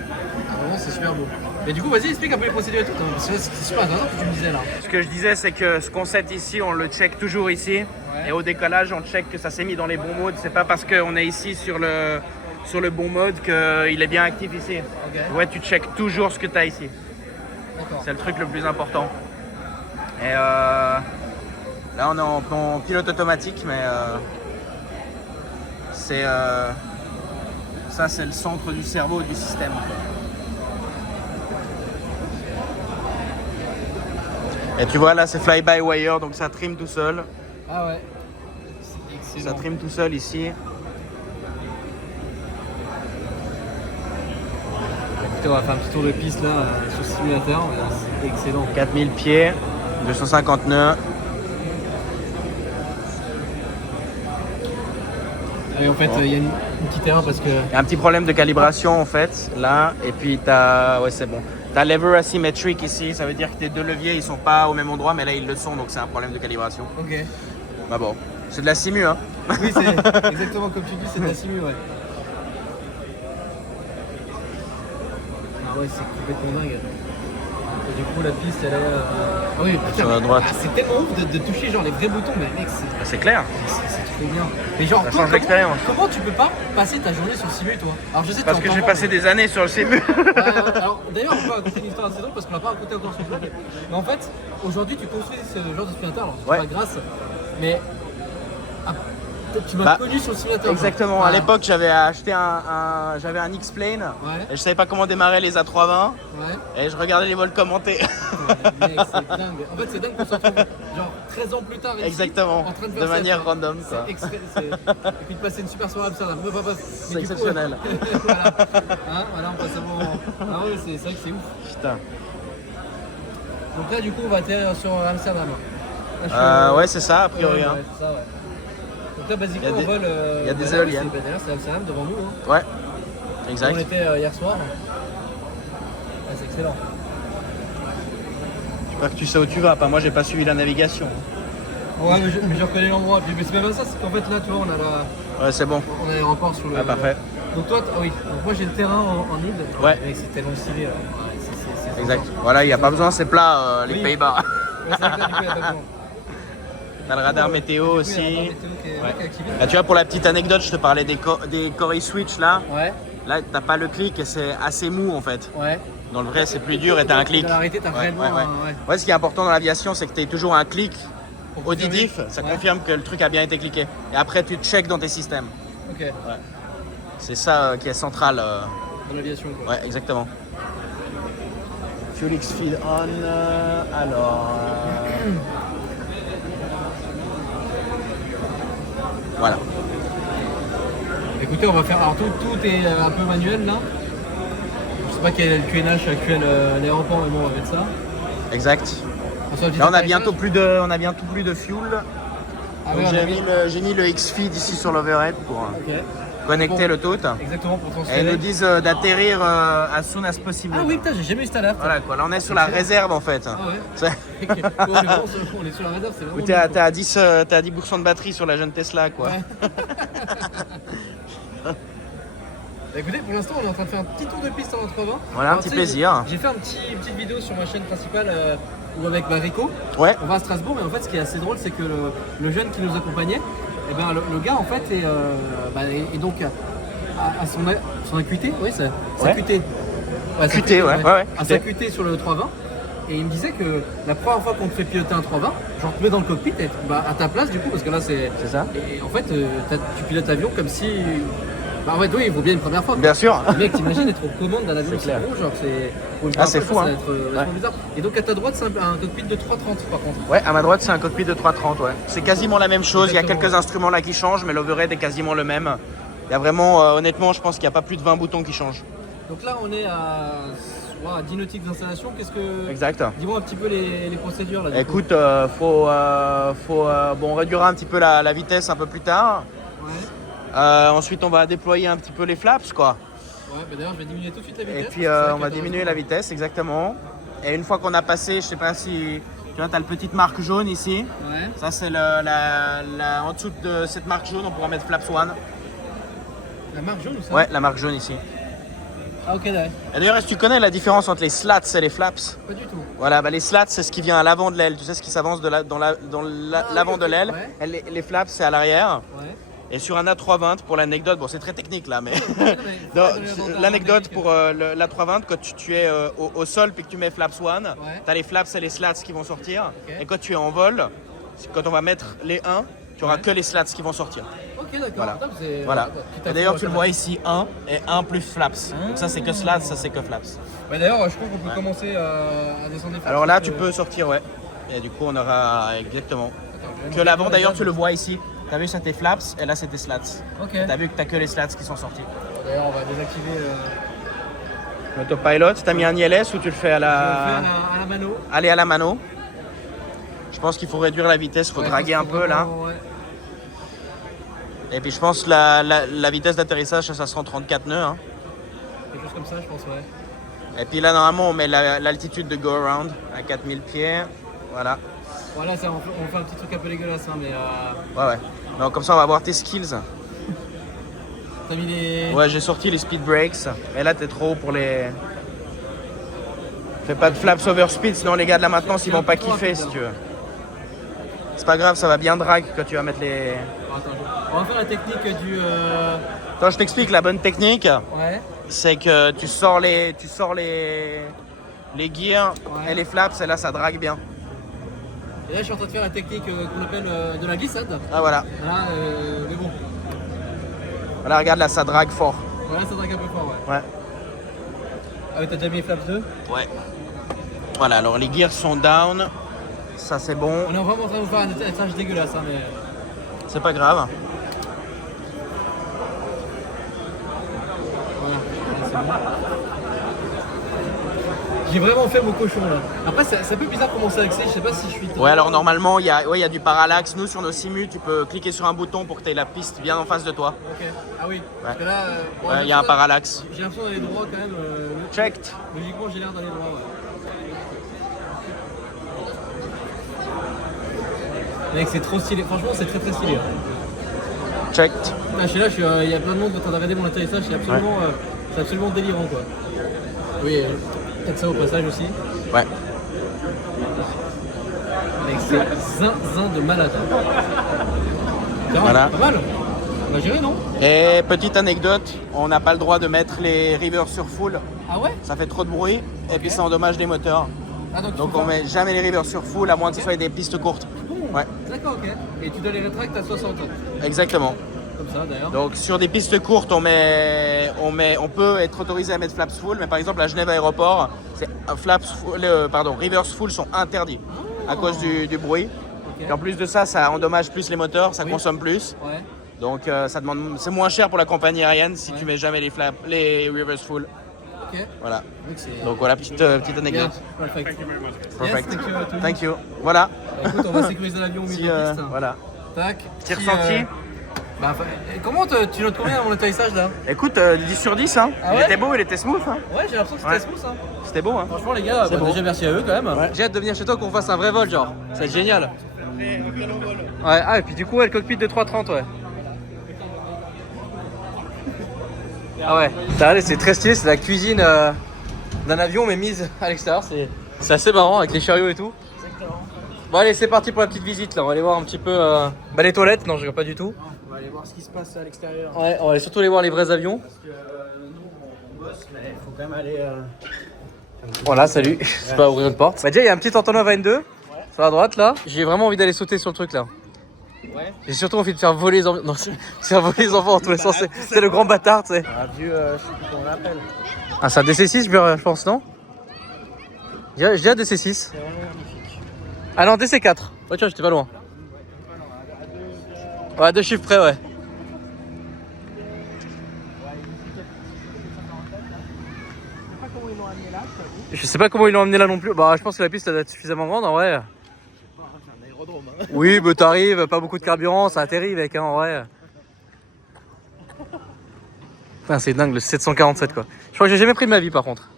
vraiment, c'est super beau. Mais du coup, vas-y, explique un peu les procédures et tout. C'est super intéressant ce que tu me disais là. Ce que je disais, c'est que ce qu'on set ici, on le check toujours ici. Et au décollage, on check que ça s'est mis dans les bons modes. C'est pas parce qu'on est ici sur le bon mode qu'il est bien actif ici. Ok. Ouais, tu check toujours ce que tu as ici. D'accord. C'est le truc le plus important. Et là, on est en pilote automatique, mais ça, c'est le centre du cerveau du système. Et tu vois là c'est fly-by-wire donc ça trim tout seul. Ah ouais. C'est Ça excellent. trim tout seul ici. Écoutez, on va faire un petit tour de piste là sur ce simulateur. C'est excellent. 4000 pieds, 250 nœuds. Et en fait, il y a une petite erreur parce que. Il y a un petit problème de calibration en fait là et puis t'as ouais c'est bon. T'as lever asymmetric ici, ça veut dire que tes deux leviers ils sont pas au même endroit mais là ils le sont donc c'est un problème de calibration. Ok. Bah bon, c'est de la simu hein. Oui, c'est exactement comme tu dis, c'est de la simu, ouais. Ah ouais, c'est complètement dingue. Et du coup, la piste, elle est. Ah oui, putain, Sur la droite. ah, c'est tellement ouf de toucher genre les vrais boutons, mais mec, C'est clair. c'est trop bien. Mais genre, Ça toi, change l'expérience. comment tu peux pas passer ta journée sur le simu, toi? Alors, je sais Parce que j'ai passé des années sur le simu. Alors, d'ailleurs, on peut raconter une histoire assez drôle parce qu'on l'a pas raconté encore sur le jeu. Mais en fait, aujourd'hui, tu construis ce genre de simulateur. Alors, c'est Ouais. pas grâce, mais. Ah, tu m'as Bah, connu sur le simulateur. Exactement, genre. à l'époque j'avais acheté j'avais un X-Plane Ouais. et je savais pas comment démarrer les A320 Ouais. et je regardais les vols commentés. Mec, c'est dingue. En fait, c'est dingue qu'on se retrouve genre 13 ans plus tard ici, Exactement, en train de de faire ça. manière random quoi. Et puis de passer une super soirée à Amsterdam. C'est exceptionnel. Voilà. Hein, voilà, on passe un bon moment. Ah ouais, c'est vrai que c'est ouf. Putain. Donc là, du coup, on va atterrir sur Amsterdam. Là, je suis- Ouais c'est ça a priori. Ouais, hein. ouais, c'est ça, ouais. Donc là, basiquement, Il y a on des- vole. il y a des bah, là, éoliennes. c'est- bah, D'ailleurs, c'est Amsterdam devant nous. Hein. Ouais, On exact. était hier soir. Ah, c'est excellent. J'espère que tu sais où tu vas, pas moi j'ai pas suivi la navigation. Ouais, mais je reconnais l'endroit. Mais c'est même pas ça, c'est qu'en fait, là, tu vois, on a Ouais c'est bon. on a l'aéroport sur le. Ah parfait. Donc toi, oui. Donc moi j'ai le terrain en île. Ouais. Mec, c'est tellement stylé. Là. Ouais, c'est Exact. fort. Voilà, il n'y a pas besoin, c'est plat les Oui. Pays-Bas. Ouais, c'est vrai que là, du coup, il y a pas besoin. T'as le radar météo Du coup, aussi. il y a la barre météo qui est Ouais. activée. Là, tu vois, pour la petite anecdote, je te parlais des Corey Switch là. Ouais, Là, t'as pas le clic et c'est assez mou en fait. ouais. Dans le vrai, c'est plus dur et t'as un clic. Dans la réalité, t'as Ouais, réellement ouais, ouais. un- Ouais, ce qui est important dans l'aviation, c'est que tu aies toujours un clic Pour auditif. confirmer. Ça Ouais. confirme que le truc a bien été cliqué. Et après, tu check dans tes systèmes. Ok, C'est ça qui est central. dans l'aviation quoi. Ouais, exactement. Fuel X feed on. Alors. Voilà. Écoutez, on va faire. Alors tout est un peu manuel là. Je sais pas quel est le QNH actuel à l'aéroport, mais bon, on va mettre ça. Exact. Ensuite, petit Là, on a atterrissage. bientôt plus de fuel. Ah Donc, ouais, on a j'ai mis le X-Feed ici sur l'overhead pour Ok. connecter Bon. le tout. Exactement pour Et transférer. ils nous disent d'atterrir as soon as possible. Ah oui, putain, j'ai jamais eu cette alerte. Voilà quoi, là on est sur la réserve en fait. Ah ouais. C'est- Ok. Bon, mais bon, on est sur la réserve, c'est Où vraiment. t'es à, bien, t'es à 10, t'es à 10% de batterie sur la jeune Tesla quoi. Ouais. Bah, écoutez, pour l'instant, on est en train de faire un petit tour de piste en 80. Voilà, un petit plaisir. J'ai fait une petite vidéo sur ma chaîne principale où avec Rico, Ouais, on va à Strasbourg, mais en fait, ce qui est assez drôle, c'est que le jeune qui nous accompagnait, eh ben, le gars, en fait, est donc à son AQT, oui, c'est sa Ouais. QT. Ouais, sa QT, ouais, ouais, À sa QT sur le 320. Et il me disait que la première fois qu'on te fait piloter un 320, genre tu te mets dans le cockpit et à ta place du coup, parce que là c'est. c'est ça. Et en fait, tu pilotes l'avion comme si. Bah en fait, oui, il vaut bien une première fois. Bien sûr. Mec, t'imagines être aux commandes d'un avion C'est aussi clair. gros, genre c'est. pour une Ah, c'est première fou, fois, hein. Ça va être vachement bizarre. Et donc à ta droite, c'est un cockpit de 330 par contre. Ouais, à ma droite c'est un cockpit de 330, ouais. C'est quasiment la même chose, il y a Exactement, quelques ouais. instruments là qui changent, mais l'overhead est quasiment le même. Il y a vraiment, honnêtement, je pense qu'il n'y a pas plus de 20 boutons qui changent. Donc là, on est à 10 nautiques d'installation. Qu'est-ce que. Exact. Dis-moi un petit peu les procédures là. du coup. Écoute, bon, on réduira un petit peu la vitesse un peu plus tard. Ouais. Ensuite, on va déployer un petit peu les flaps, quoi. Ouais, bah d'ailleurs, je vais diminuer tout de suite la Et vitesse. puis, parce que c'est vrai on va que diminuer la vitesse, exactement. Et une fois qu'on a passé, je sais pas si tu vois, tu as la petite marque jaune ici. Ouais. Ça, c'est en dessous de cette marque jaune, on pourra mettre Flaps One. La marque jaune ou ça? Ouais, la marque jaune ici. Ah, ok, d'accord. Et d'ailleurs, est-ce que tu connais la différence entre les slats et les flaps? Pas du tout. Voilà, bah les slats, c'est ce qui vient à l'avant de l'aile. Tu sais ce qui s'avance dans l'avant oui, de ok, l'aile. ouais. Et les flaps, c'est à l'arrière. Ouais. Et sur un A320, pour l'anecdote, bon, c'est très technique là, mais Non, mais faut non, pas donner un l'anecdote technique. pour l'A320, quand tu es au sol puis que tu mets Flaps One, Ouais. tu as les flaps et les slats qui vont sortir. Ok. Et quand tu es en vol, quand on va mettre les 1, tu auras Ouais. que les slats qui vont sortir. Ok, d'accord. Voilà. Attends, c'est- Voilà. petit Et d'ailleurs, info tu le vois ici, 1 et 1 plus flaps. Donc ça, c'est que slats, ça, c'est que flaps. Bah, d'ailleurs, je crois qu'on peut Ouais. commencer à descendre les flaps. Alors là, parce tu que- peux sortir, ouais. Et du coup, on aura exactement que l'avant. D'ailleurs, tu le vois ici. T'as vu, ça tes flaps et là, c'est tes slats. Ok. T'as vu que t'as que les slats qui sont sortis. D'ailleurs, on va désactiver. L'autopilot, t'as mis un ILS ou tu le fais à Je le fais la... à la mano. Aller à la mano. Je pense qu'il faut réduire la vitesse, il faut Ouais, draguer ça, un c'est peu là. vraiment, ouais. Et puis je pense que la vitesse d'atterrissage, ça sera en 34 nœuds. Hein. Quelque chose comme ça, je pense, ouais. Et puis là, normalement, on met l'altitude de go around à 4000 pieds. Voilà. Voilà, ça, on fait un petit truc un peu dégueulasse, hein, mais. Ouais. Donc comme ça, on va voir tes skills. T'as mis les. Ouais, j'ai sorti les speed brakes. Mais là, t'es trop haut pour les... Fais pas de flaps over speed, sinon les gars de la maintenance, ils vont pas kiffer si tu veux. C'est pas grave, ça va bien drag quand tu vas mettre les... Attends, on va faire la technique du. Attends, je t'explique la bonne technique. Ouais. C'est que tu sors les gears Ouais. et les flaps et là ça drague bien. Et là, je suis en train de faire la technique qu'on appelle de la glissade. Ah voilà. Voilà, mais bon. Voilà, regarde là, ça drague fort. Voilà, ça drague un peu fort, ouais. Ouais. Ah oui, t'as déjà mis les flaps 2. Ouais. Voilà, alors les gears sont down. Ça c'est bon. On est vraiment en train de vous faire un atterrissage dégueulasse, hein, mais. C'est pas grave. Voilà, c'est bon. J'ai vraiment fait mon cochon là. Après, c'est un peu bizarre comment ça accède, je sais pas si je suis. Ouais, alors normalement, il y a du parallaxe. Nous, sur nos simus, tu peux cliquer sur un bouton pour que tu aies la piste bien en face de toi. Ok. Ah oui. Parce que là. Ouais, il y a un parallaxe. J'ai l'impression d'aller droit quand même. Checked. Logiquement, j'ai l'air d'aller droit, ouais. Mec, c'est trop stylé. Franchement, c'est très stylé. Hein. Checked. Là, je suis là, il y a plein de monde qui est en train de regarder mon atterrissage. C'est absolument délirant, quoi. Oui, peut-être ça au passage aussi. Ouais. Mec, c'est zinzin de malade. C'est Voilà. Pas mal. On a géré, non? Et petite anecdote, on n'a pas le droit de mettre les reverse sur full. Ah ouais? Ça fait trop de bruit et puis ça endommage les moteurs. Ah, Donc on met jamais les reverse sur full à moins que ce soit des pistes courtes. Ouais, D'accord, ok. Et tu dois les rétracter à 60 ans. exactement. Comme ça, d'ailleurs. Donc sur des pistes courtes, on peut être autorisé à mettre flaps full, mais par exemple à Genève Aéroport, reverse full sont interdits à cause du bruit. Ok. Et en plus de ça, ça endommage plus les moteurs, ça Oui. consomme plus. Ouais. Donc c'est moins cher pour la compagnie aérienne si Ouais. tu mets jamais les reverse full. Ok. Voilà. Donc, c'est. Donc voilà, petite anecdote. Bien. Perfect. Perfect. Yes, thank you. Thank you. Voilà. Bah, écoute, on va sécuriser l'avion au Si, milieu de la piste. voilà. Tac. Petit Si, ressenti. Bah, comment tu notes combien à mon atterrissage là? Écoute, 10 sur 10, hein. Ah Il ouais était beau, il était smooth. Hein. Ouais, j'ai l'impression que Ouais. c'était smooth, hein. C'était beau, hein. Franchement, les gars, C'est bon. déjà merci à eux quand même. J'ai hâte de venir chez toi qu'on fasse un vrai vol, genre. Ça va être génial. Ouais, ah, et puis du coup, ouais, le cockpit de 330, ouais. Ah ouais, c'est très stylé, c'est la cuisine d'un avion mais mise à l'extérieur, c'est assez marrant avec les chariots et tout. Bon allez, c'est parti pour la petite visite là, on va aller voir un petit peu les toilettes, non je regarde pas du tout. On va aller voir ce qui se passe à l'extérieur. Ouais, on va aller surtout aller voir les vrais avions. Parce que nous, on bosse, mais il faut quand même aller. Voilà, salut, c'est pas ouvrir une porte. Bah déjà, il y a un petit Antonov AN2 sur la droite là. J'ai vraiment envie d'aller sauter sur le truc là. Ouais. J'ai surtout envie de faire voler les enfants. Non, faire voler les enfants dans tous les sens. C'est le grand bâtard, tu sais. Un vieux, je sais plus comment on l'appelle. Ah, c'est un DC6, je pense, non? Je dirais DC6. C'est vraiment magnifique. Ah non, DC4. Ouais, tu vois, j'étais pas loin. Ouais, 2 chiffres près, ouais. Je sais pas comment ils l'ont amené là non plus. Bah, je pense que la piste elle doit être suffisamment grande en vrai. C'est un aérodrome. Hein. Oui, bah t'arrives, pas beaucoup de carburant, ça atterrit mec, hein, en vrai. Putain, c'est dingue le 747 quoi. Je crois que j'ai jamais pris de ma vie par contre.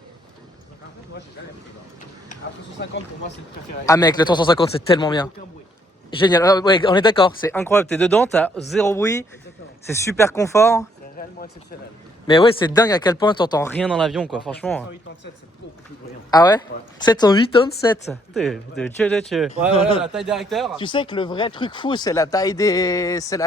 Un 350 pour moi, c'est le préféré. Ah mec, le 350 c'est tellement bien. Aucun bruit. Génial, ah, ouais, on est d'accord, c'est incroyable, t'es dedans, t'as zéro bruit, c'est super confort. C'est réellement exceptionnel. Mais ouais, c'est dingue à quel point t'entends rien dans l'avion quoi, franchement. 187, c'est beaucoup plus bruyant. Ah ouais, 787 de Ouais, voilà, la taille directeur. Tu sais que le vrai truc fou, c'est la taille des. Ça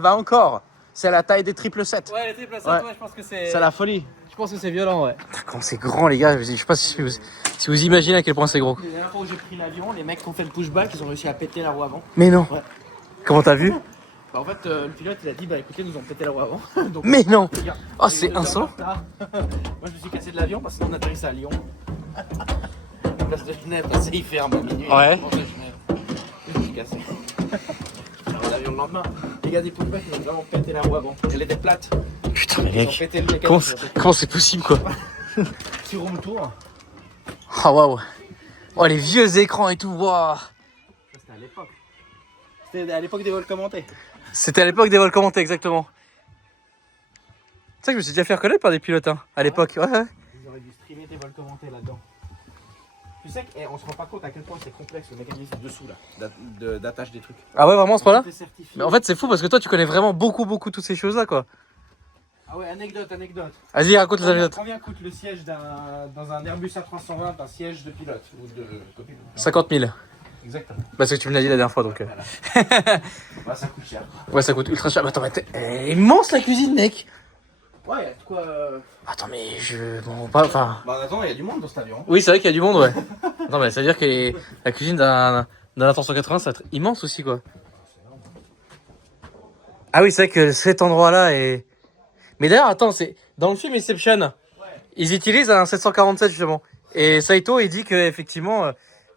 va encore. C'est la taille des 777. Ouais, les triple 7, Ouais. je pense que c'est. C'est la folie. Je pense que c'est violent, ouais. Quand c'est grand, les gars, je sais pas si vous imaginez à quel point c'est gros. La dernière fois où j'ai pris l'avion, les mecs qui ont fait le pushback, ils ont réussi à péter la roue avant. Mais non. Ouais. Comment t'as vu? Bah, en fait, le pilote il a dit bah écoutez, nous ont pété la roue avant. Donc, Mais non. les gars, Oh, c'est on est insolent. en retard. Moi je me suis cassé de l'avion parce qu'on atterrissait à Lyon. place de Genève, là, c'est il ferme à minuit. Ouais. Je suis cassé. L'avion le lendemain. Les gars des poupettes, ils ont vraiment pété la roue avant. Elle était plate. Putain, mais Ils ont mec, pété le mécanisme. comment c'est possible quoi? Petit room tour. Ah waouh. Oh, les vieux écrans et tout, waouh. C'était à l'époque. C'était à l'époque des vols commentés. C'était à l'époque des vols commentés, exactement. Tu sais que je me suis déjà fait reconnaître par des pilotes, hein, à l'époque. Ouais, ouais. Ils auraient dû streamer des vols commentés là-dedans. Tu sais qu'on se rend pas compte à quel point c'est complexe le mécanisme dessous là, d'attache des trucs. Ah ouais, vraiment, à ce point-là? Tout est certifié. Mais en fait, c'est fou parce que toi, tu connais vraiment beaucoup toutes ces choses-là, quoi. Ah ouais, anecdote. Vas-y, raconte les anecdotes. Combien coûte le siège dans un Airbus A320, un siège de pilote ou de copilote? 50 000. Exactement. Parce que tu me l'as dit la dernière fois, donc. Bah, ça coûte cher. Ouais, ça coûte ultra cher. Mais attends, mais elle est immense la cuisine, mec. Ouais, y a de quoi. Attends, mais je. Bon, pas. Enfin. Bah, attends, il y a du monde dans cet avion. Oui, c'est vrai qu'il y a du monde, ouais. Attends, mais ça veut dire que la cuisine d'un A380, ça va être immense aussi, quoi. Ah oui, c'est vrai que cet endroit-là est. Mais d'ailleurs, attends, c'est dans le film Inception, ils utilisent un 747 justement. Et Saito, il dit que effectivement,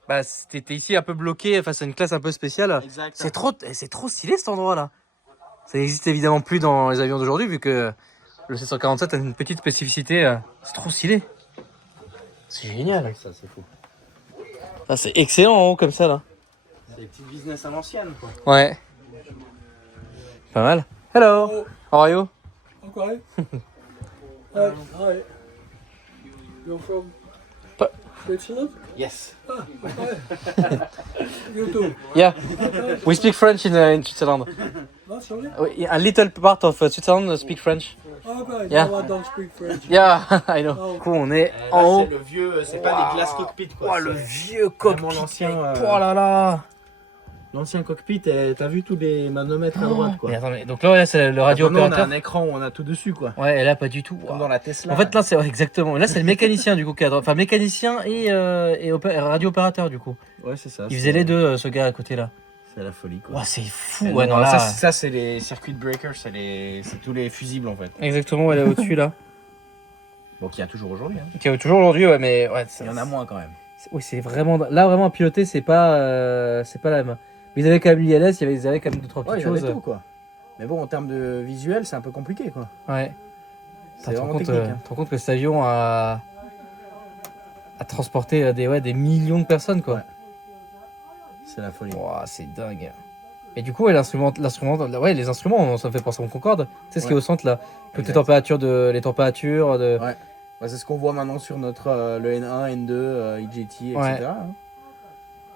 bah, t'étais ici un peu bloqué face à une classe un peu spéciale. Exact. C'est trop stylé cet endroit-là. Ça n'existe évidemment plus dans les avions d'aujourd'hui vu que le 747 a une petite spécificité. C'est trop stylé. C'est génial. Ça, c'est fou. Ah, c'est excellent en haut comme ça là. C'est des petits business à l'ancienne, quoi. Ouais. Pas mal. Hello. How are you? Okay. Hi. You're from Pa- Switzerland? Yes. You too? Yeah. We speak French in Switzerland. What, sorry? A little part of Switzerland speak French. Okay, Yeah. no, I don't speak French. Yeah, I know. Oh. Du coup, on est Là, en haut. c'est le vieux, c'est pas des glass cockpit, quoi. Oh, le c'est vieux vraiment cockpit. l'ancien. Mec. Oh là là. L'ancien cockpit, t'as vu tous les manomètres à droite, quoi. Mais attends, mais donc là, c'est le radio Maintenant, on a opérateur. un écran où on a tout dessus, quoi. Ouais, et là, pas du tout. Comme dans la Tesla. En fait, là, c'est ouais, exactement. Là, c'est le mécanicien du coup qui a... Enfin, mécanicien et radio opérateur du coup. ouais, c'est ça. Il faisait les deux, ce gars à côté là. C'est la folie, quoi. Ouais, c'est fou. Et Ouais, non, non, là. ça, c'est les circuits breakers, c'est tous les fusibles, en fait. Exactement, elle est au-dessus là. Bon, qu'il y a toujours aujourd'hui, hein. Qui est toujours aujourd'hui, ouais, mais ouais. Il y en a moins, quand même. Oui, c'est vraiment. Là, vraiment à piloter, c'est pas la même. Mais ils avaient quand même l'ILS, ils avaient quand même 2-3 Ouais, petites il y avait choses. tout, quoi. Mais bon, en termes de visuel, c'est un peu compliqué, quoi. Ouais. C'est Tu te rends vraiment compte, technique, hein. tu te rends compte que cet avion a transporté des millions de personnes, quoi. Ouais. C'est la folie. Ouah, c'est dingue. Et du coup, ouais, ouais, les instruments, ça me fait penser au Concorde. Tu sais ce qui est au centre là, toutes les températures les températures de. Ouais. Ouais, c'est ce qu'on voit maintenant sur notre le N1, N2, IJT, etc. Ouais. hein.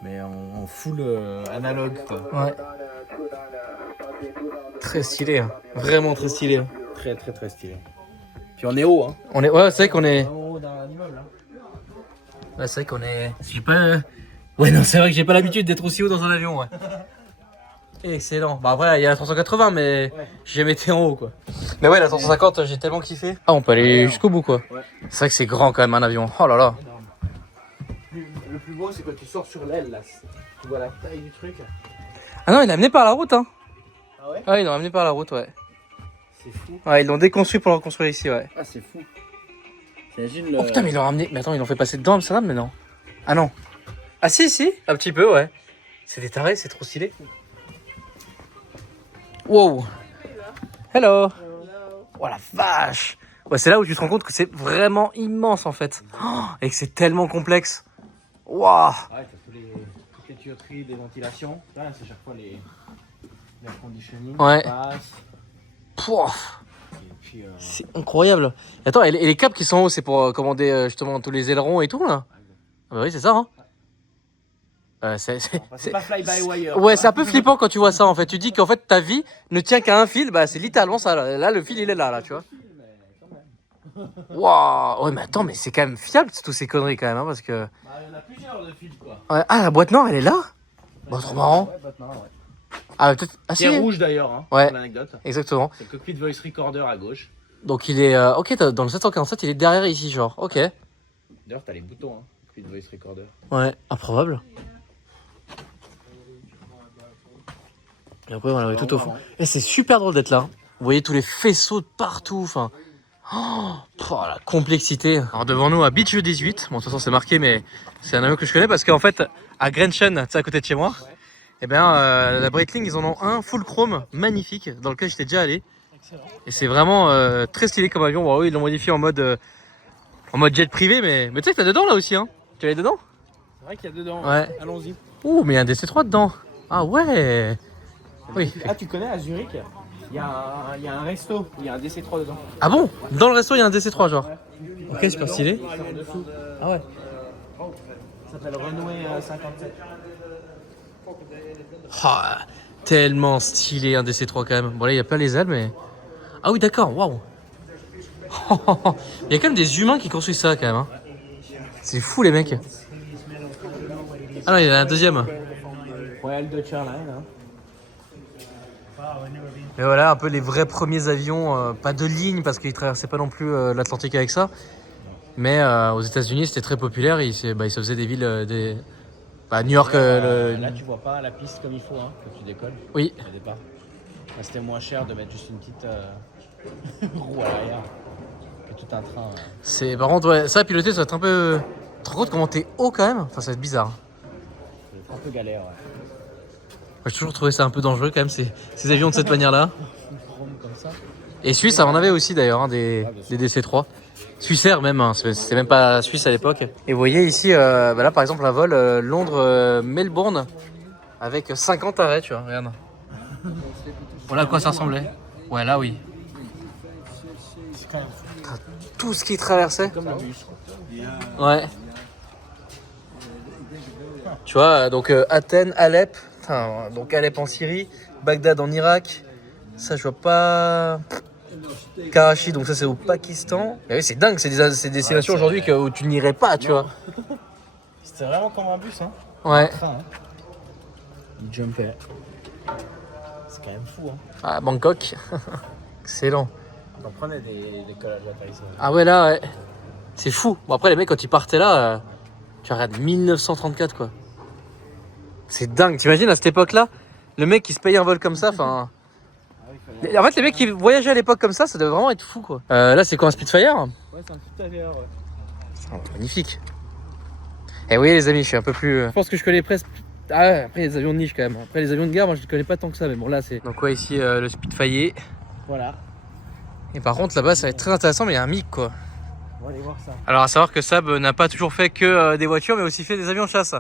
Mais en full analogue, quoi. Ouais. Très stylé, hein. Vraiment très stylé. Hein. Très très très stylé. Puis on est haut, hein. On est, ouais, c'est vrai qu'on est. En haut d'un immeuble, hein. Ouais, c'est vrai qu'on est. J'ai pas. Ouais, non, c'est vrai que j'ai pas l'habitude d'être aussi haut dans un avion, ouais. Excellent. Bah après, il y a la 380, mais Ouais. j'ai jamais été en haut, quoi. Mais ouais, la 350, j'ai tellement kiffé. Ah, on peut aller jusqu'au bout, quoi. Ouais. C'est vrai que c'est grand quand même un avion. Oh là là. Énorme. Le plus beau, c'est quand tu sors sur l'aile, là. Tu vois la taille du truc. Ah non, il est amené par la route, hein. Ah ouais? Ah, ils l'ont amené par la route, ouais. C'est fou. Ouais, ils l'ont déconstruit pour le reconstruire ici, ouais. Ah, c'est fou. T'imagines le. Oh putain, mais ils l'ont ramené. Mais attends, ils l'ont fait passer dedans Amsterdam, mais non. Ah non. Ah si, si, un petit peu, ouais. C'est des tarés, c'est trop stylé. Wow. Hello. Oh la vache. Ouais, c'est là où tu te rends compte que c'est vraiment immense en fait. Oh, et que c'est tellement complexe. Waouh. Ouais, t'as toutes les tuyauteries, des ventilations. Là, c'est chaque fois les air conditioning. Ouais. Qui passent. Pouah. Et puis. C'est incroyable. Et attends, et les câbles qui sont en haut, c'est pour commander justement tous les ailerons et tout là. Ah bah oui, c'est ça, hein. C'est pas fly by wire. Ouais, c'est un peu flippant quand tu vois ça en fait. Tu dis qu'en fait ta vie ne tient qu'à un fil, bah c'est littéralement ça. Là, le fil il est là, tu vois. Waouh. Ouais, mais attends, mais c'est quand même fiable toutes ces conneries quand même, hein, parce que. Bah, il y en a plusieurs de fils, quoi. Ouais. Ah, la boîte noire elle est là. Bah trop marrant. Ouais, maintenant, ouais. Ah peut-être. Ah Qui si. est rouge d'ailleurs, hein, Ouais. pour l'anecdote. Exactement. C'est le cockpit voice recorder à gauche. Donc il est. Ok, dans le 747 il est derrière ici, genre. Ok. D'ailleurs, t'as les boutons, hein. Cockpit voice recorder. Ouais. Improbable. Et après, voilà, on est tout au fond. Et c'est super drôle d'être là. Vous voyez tous les faisceaux de partout. Enfin, Oh, la complexité. Alors devant nous à Beach 18, bon de toute façon c'est marqué mais c'est un avion que je connais parce qu'en fait à Grenchen, tu sais à côté de chez moi, et bien la Breitling ils en ont un full chrome magnifique dans lequel j'étais déjà allé. Et c'est vraiment très stylé comme avion. Bon, oui, ils l'ont modifié en mode jet privé mais tu sais que t'as dedans là aussi hein. Tu vas aller dedans? C'est vrai qu'il y a dedans. Ouais. Allons-y. Ouh mais il y a un DC3 dedans. Ah ouais. Oui. Ah, tu connais à Zurich, il y a un resto, il y a un DC3 dedans. Ah bon? Dans le resto il y a un DC3 genre. Ok, super stylé. Ah ouais. Ça s'appelle Runway 57. Ah, tellement stylé un DC3 quand même. Bon là il y a pas les ailes mais... Ah oui d'accord, waouh. Il y a quand même des humains qui construisent ça quand même. Hein. C'est fou les mecs. Ah non, il y en a un deuxième. Royal Dutch Airlines. Hein. Et voilà un peu les vrais premiers avions, pas de ligne parce qu'ils traversaient pas non plus l'Atlantique avec ça. Mais aux États-Unis c'était très populaire. Ils se faisaient des villes, New York. Là tu vois pas la piste comme il faut hein, quand tu décolles. Oui. Au départ. Là, c'était moins cher de mettre juste une petite roue à l'arrière que tout un train. C'est par contre ouais, ça à piloter ça va être un peu. Tu te rends compte comment t'es haut quand même? Enfin ça va être bizarre. C'est un peu galère. Ouais. Moi, j'ai toujours trouvé ça un peu dangereux quand même ces avions de cette manière-là. Chrome comme ça. Et Suisse, ça en avait aussi d'ailleurs, hein, des DC3. Suissair même, hein, c'était même pas Suisse à l'époque. Et vous voyez ici, là par exemple un vol Londres-Melbourne avec 50 arrêts, tu vois, regarde. Voilà à quoi ça ressemblait. Ouais, là oui. Tout ce qui traversait. Comme le bus. Ouais. Tu vois, donc Athènes, Alep, donc Alep en Syrie, Bagdad en Irak, ça je vois pas. Karachi, donc ça c'est au Pakistan. Mais oui, c'est dingue, c'est des destinations aujourd'hui où tu n'irais pas, tu vois. C'était vraiment comme un bus, hein. Ouais. Un train, hein. Il jumpait. C'est quand même fou, hein. Ah, Bangkok. Excellent. On prenait des collages d'atterrissage. Ah ouais, là, ouais. C'est fou. Bon, après, les mecs, quand ils partaient là, tu regardes 1934, quoi. C'est dingue. T'imagines à cette époque-là, le mec qui se paye un vol comme ça, enfin. En fait, les mecs qui voyageaient à l'époque comme ça devait vraiment être fou, quoi. Là, c'est quoi un Spitfire? Ouais, c'est un petit avion, ouais. Oh, magnifique. Et oui, les amis, je suis un peu plus. Je pense que je connais presque. Ah ouais, après les avions de niche quand même. Après les avions de guerre, moi je ne connais pas tant que ça, mais bon là c'est. Donc ouais, ici le Spitfire. Voilà. Et par contre là-bas ça va être très intéressant, mais il y a un MiG quoi. On va aller voir ça. Alors à savoir que Saab n'a pas toujours fait que des voitures, mais aussi fait des avions de chasse.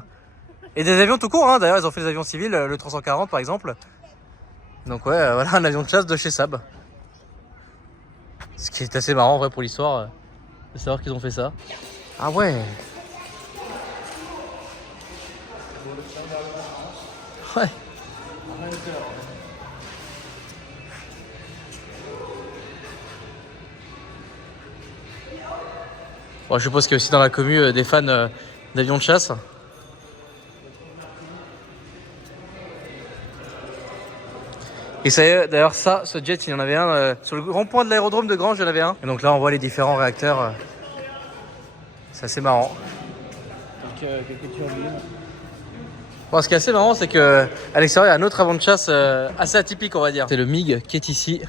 Et des avions tout court, hein. D'ailleurs ils ont fait des avions civils, le 340 par exemple. Donc ouais, voilà un avion de chasse de chez Saab. Ce qui est assez marrant en vrai pour l'histoire, de savoir qu'ils ont fait ça. Ah ouais. Ouais. Bon, je suppose qu'il y a aussi dans la commu des fans d'avions de chasse. Et ça y est, d'ailleurs ça, ce jet, il y en avait un sur le rond-point de l'aérodrome de Grange, il y en avait un. Et donc là, on voit les différents réacteurs. C'est assez marrant. Quelques turbines. Bon, ce qui est assez marrant, c'est que à l'extérieur, il y a un autre avion de chasse assez atypique, on va dire. C'est le MiG qui est ici.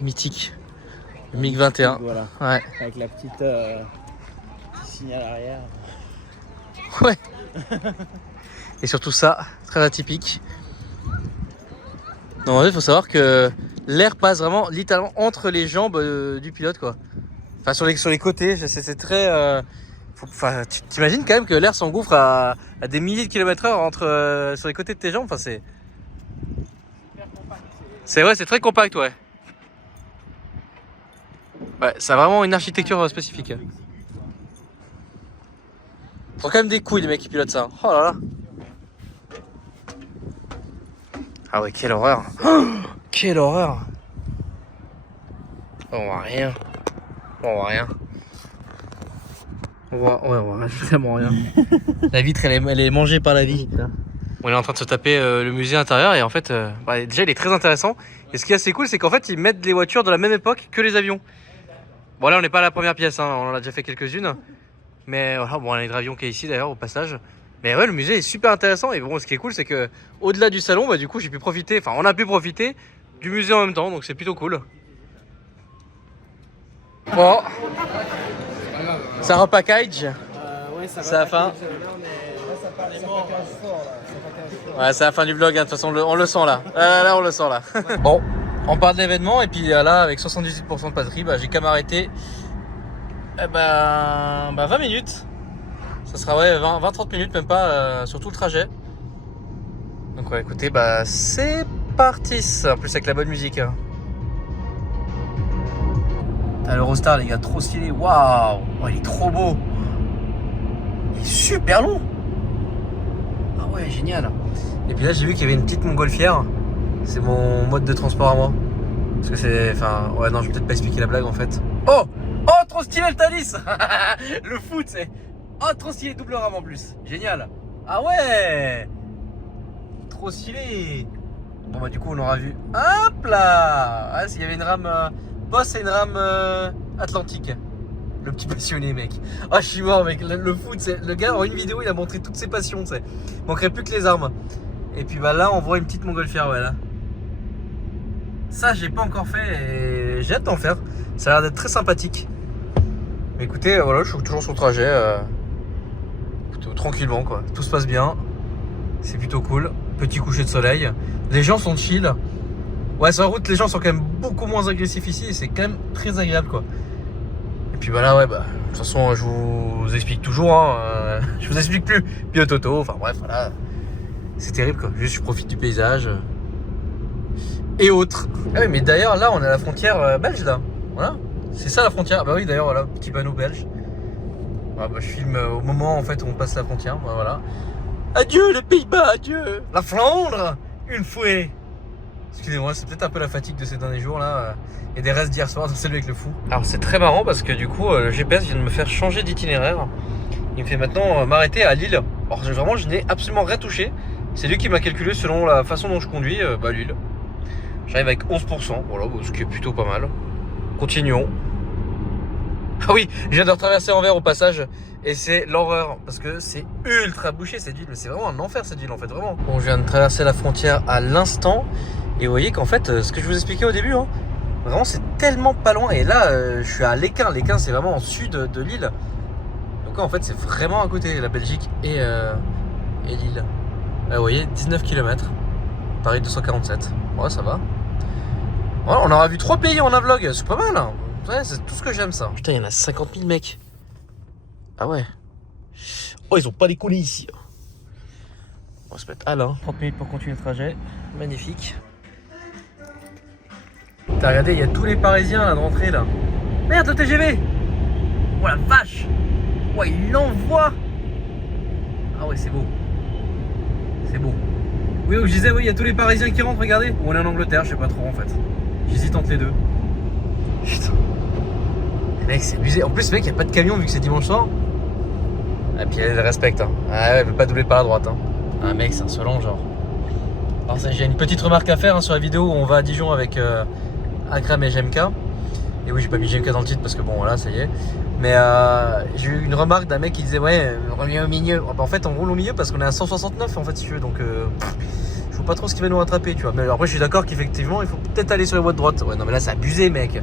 Mythique. Le MiG 21. Voilà. Ouais. Avec la petite petit signal arrière. Ouais. Et surtout ça, très atypique. Non, en fait, il faut savoir que l'air passe vraiment littéralement entre les jambes du pilote, quoi. Enfin, sur les côtés, c'est très. Enfin, tu t'imagines quand même que l'air s'engouffre à des milliers de kilomètres/heure entre sur les côtés de tes jambes. Enfin, c'est vrai, c'est très compact, ouais. Ouais, ça a vraiment une architecture spécifique. Ils ont quand même des couilles les mecs qui pilotent ça. Oh là là. Ah ouais, quelle horreur. Oh, quelle horreur. On voit rien. On voit rien. On voit vraiment rien. La vitre, elle est mangée par la vie. On est en train de se taper le musée intérieur et en fait, déjà il est très intéressant. Et ce qui est assez cool, c'est qu'en fait, ils mettent les voitures de la même époque que les avions. Bon, là, on n'est pas à la première pièce, hein, on en a déjà fait quelques-unes. Mais voilà, bon, on a l'hydravion qui est ici d'ailleurs au passage. Mais ouais, le musée est super intéressant. Et bon, ce qui est cool, c'est que au-delà du salon, du coup, j'ai pu profiter, enfin, on a pu profiter du musée en même temps, donc c'est plutôt cool. Bon, ça repackage. Ouais, ça va. C'est la fin. Ouais, c'est la fin du vlog, hein. De toute façon on le sent là. Là on le sent là. Bon, on parle de l'événement et puis là avec 78% de batterie, bah, j'ai qu'à m'arrêter 20 minutes. Ça sera ouais 20-30 minutes, même pas sur tout le trajet. Donc ouais écoutez, bah c'est parti. En plus avec la bonne musique. Hein. Ah, l'Eurostar les gars, trop stylé. Waouh, oh, il est trop beau. Il est super long. Ah ouais, génial. Et puis là, j'ai vu qu'il y avait une petite montgolfière. C'est mon mode de transport à moi. Parce que c'est... Enfin, ouais, non, je vais peut-être pas expliquer la blague en fait. Oh, oh, trop stylé le Thalys. Le foot, c'est... Oh, trop stylé, double rame en plus. Génial. Ah ouais. Trop stylé. Bon bah du coup, on aura vu. Hop là. Ah, s'il y avait une rame... Boss et une rame Atlantique. Le petit passionné mec. Ah je suis mort mec, le foot c'est. Le gars en une vidéo il a montré toutes ses passions, tu sais. Manquerait plus que les armes. Et puis bah là on voit une petite montgolfière, ouais là. Ça j'ai pas encore fait et j'ai hâte d'en faire. Ça a l'air d'être très sympathique. Mais écoutez, voilà, je suis toujours sur le trajet. Écoutez, tranquillement quoi. Tout se passe bien. C'est plutôt cool. Petit coucher de soleil. Les gens sont chill. Ouais, sur la route, les gens sont quand même beaucoup moins agressifs ici et c'est quand même très agréable quoi. Et puis bah là, ouais, bah, de toute façon, je vous explique toujours, hein, je vous explique plus. Pilote auto, enfin bref, voilà. C'est terrible quoi. Juste, je profite du paysage et autres. Ah oui, mais d'ailleurs, là, on est à la frontière belge là. Voilà, c'est ça la frontière. Ah bah oui, d'ailleurs, voilà, petit panneau belge. Voilà, bah, je filme au moment en fait où on passe la frontière. Bah, voilà. Adieu les Pays-Bas, adieu la Flandre, une fouet. Excusez-moi, c'est peut-être un peu la fatigue de ces derniers jours là. Et des restes d'hier soir, celui avec le fou. Alors c'est très marrant parce que du coup, le GPS vient de me faire changer d'itinéraire. Il me fait maintenant m'arrêter à Lille. Alors vraiment, je n'ai absolument rien touché. C'est lui qui m'a calculé selon la façon dont je conduis, Lille. J'arrive avec 11%, voilà, ce qui est plutôt pas mal. Continuons. Ah oui, je viens de retraverser Anvers au passage. Et c'est l'horreur, parce que c'est ultra bouché cette ville. Mais c'est vraiment un enfer cette ville en fait, vraiment. Bon, je viens de traverser la frontière à l'instant. Et vous voyez qu'en fait, ce que je vous expliquais au début, hein, vraiment c'est tellement pas loin. Et là, je suis à Lesquin. Lesquin c'est vraiment en sud de l'île. Donc en fait c'est vraiment à côté, la Belgique et l'île. Vous voyez, 19 km. Paris 247. Ouais, ça va. Voilà, on aura vu 3 pays en un vlog. C'est pas mal. Hein. Ouais, c'est tout ce que j'aime ça. Putain, il y en a 50 000 mecs. Ah ouais. Oh, ils ont pas décollé ici. On va se mettre à l'un. 30 minutes pour continuer le trajet. Magnifique. T'as regardé, il y a tous les Parisiens là de rentrer là. Merde, le TGV. Oh la vache. Ouais, il l'envoie. Ah ouais, c'est beau. C'est beau. Oui, je disais, oui, il y a tous les Parisiens qui rentrent, regardez. Ou on est en Angleterre, je sais pas trop en fait. J'hésite entre les deux. Putain. Mec, c'est abusé. En plus, mec, il n'y a pas de camion vu que c'est dimanche soir. Et puis elle respecte. Hein. Ah ouais, elle veut pas doubler par la droite. Hein. Ah, mec, c'est insolent, genre. Alors, j'ai une petite remarque à faire hein, sur la vidéo où on va à Dijon avec Akram et GMK. Et oui, j'ai pas mis GMK dans le titre parce que bon, voilà, ça y est. Mais j'ai eu une remarque d'un mec qui disait, ouais, on revient au milieu. En fait, on roule au milieu parce qu'on est à 169 en fait, si tu veux. Donc, je vois pas trop ce qui va nous rattraper, tu vois. Mais après, je suis d'accord qu'effectivement, il faut peut-être aller sur les voies de droite. Ouais, non, mais là, c'est abusé, mec.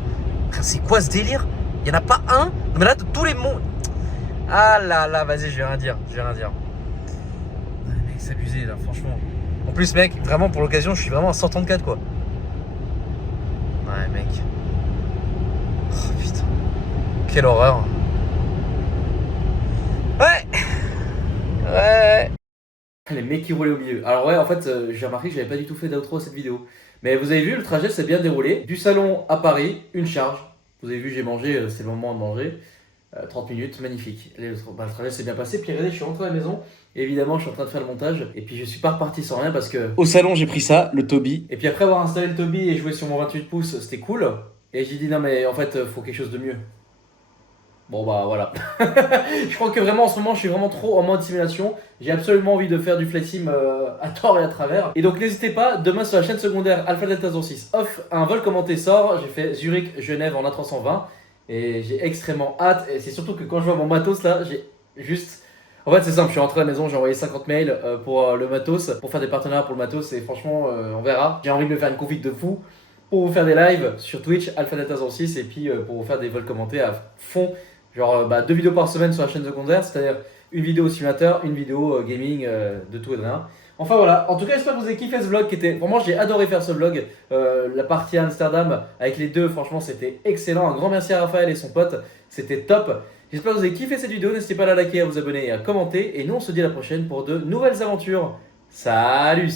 C'est quoi ce délire? Il y en a pas un? Non, mais là, de tous les mondes. Ah là là, vas-y, je vais rien dire. Ouais, mec, c'est abusé, là, franchement. En plus, mec, vraiment, pour l'occasion, je suis vraiment à 134, quoi. Ouais, mec. Oh, putain. Quelle horreur. Ouais. Les mecs qui roulaient au milieu. Alors ouais, en fait, j'ai remarqué que j'avais pas du tout fait d'outro à cette vidéo. Mais vous avez vu, le trajet s'est bien déroulé. Du salon à Paris, une charge. Vous avez vu, j'ai mangé, c'est le moment de manger. 30 minutes, magnifique. Le trajet s'est bien passé. Puis regardez, je suis rentré à la maison. Et évidemment, je suis en train de faire le montage. Et puis je suis pas reparti sans rien parce que... Au salon, j'ai pris ça, le Toby. Et puis après avoir installé le Toby et joué sur mon 28 pouces, c'était cool. Et j'ai dit non mais en fait, faut quelque chose de mieux. Bon bah voilà. Je crois que vraiment en ce moment je suis vraiment trop en mode simulation. J'ai absolument envie de faire du flight sim à tort et à travers. Et donc n'hésitez pas, demain sur la chaîne secondaire Alpha Delta 06 off, un vol commenté sort. J'ai fait Zurich, Genève en A320 et j'ai extrêmement hâte. Et c'est surtout que quand je vois mon matos là, j'ai juste... En fait c'est simple, je suis rentré à la maison, j'ai envoyé 50 mails pour le matos, pour faire des partenariats pour le matos et franchement on verra. J'ai envie de me faire une config de fou. pour vous faire des lives sur Twitch, AlphaData06, et puis pour vous faire des vols commentés à fond. Genre 2 vidéos par semaine sur la chaîne The Concert, c'est-à-dire une vidéo simulateur, une vidéo gaming, de tout et de rien. Enfin voilà, en tout cas j'espère que vous avez kiffé ce vlog qui était... Vraiment j'ai adoré faire ce vlog, la partie à Amsterdam avec les deux, franchement c'était excellent. Un grand merci à Raphaël et son pote, c'était top. J'espère que vous avez kiffé cette vidéo, n'hésitez pas à la liker, à vous abonner et à commenter. Et nous on se dit à la prochaine pour de nouvelles aventures. Salut!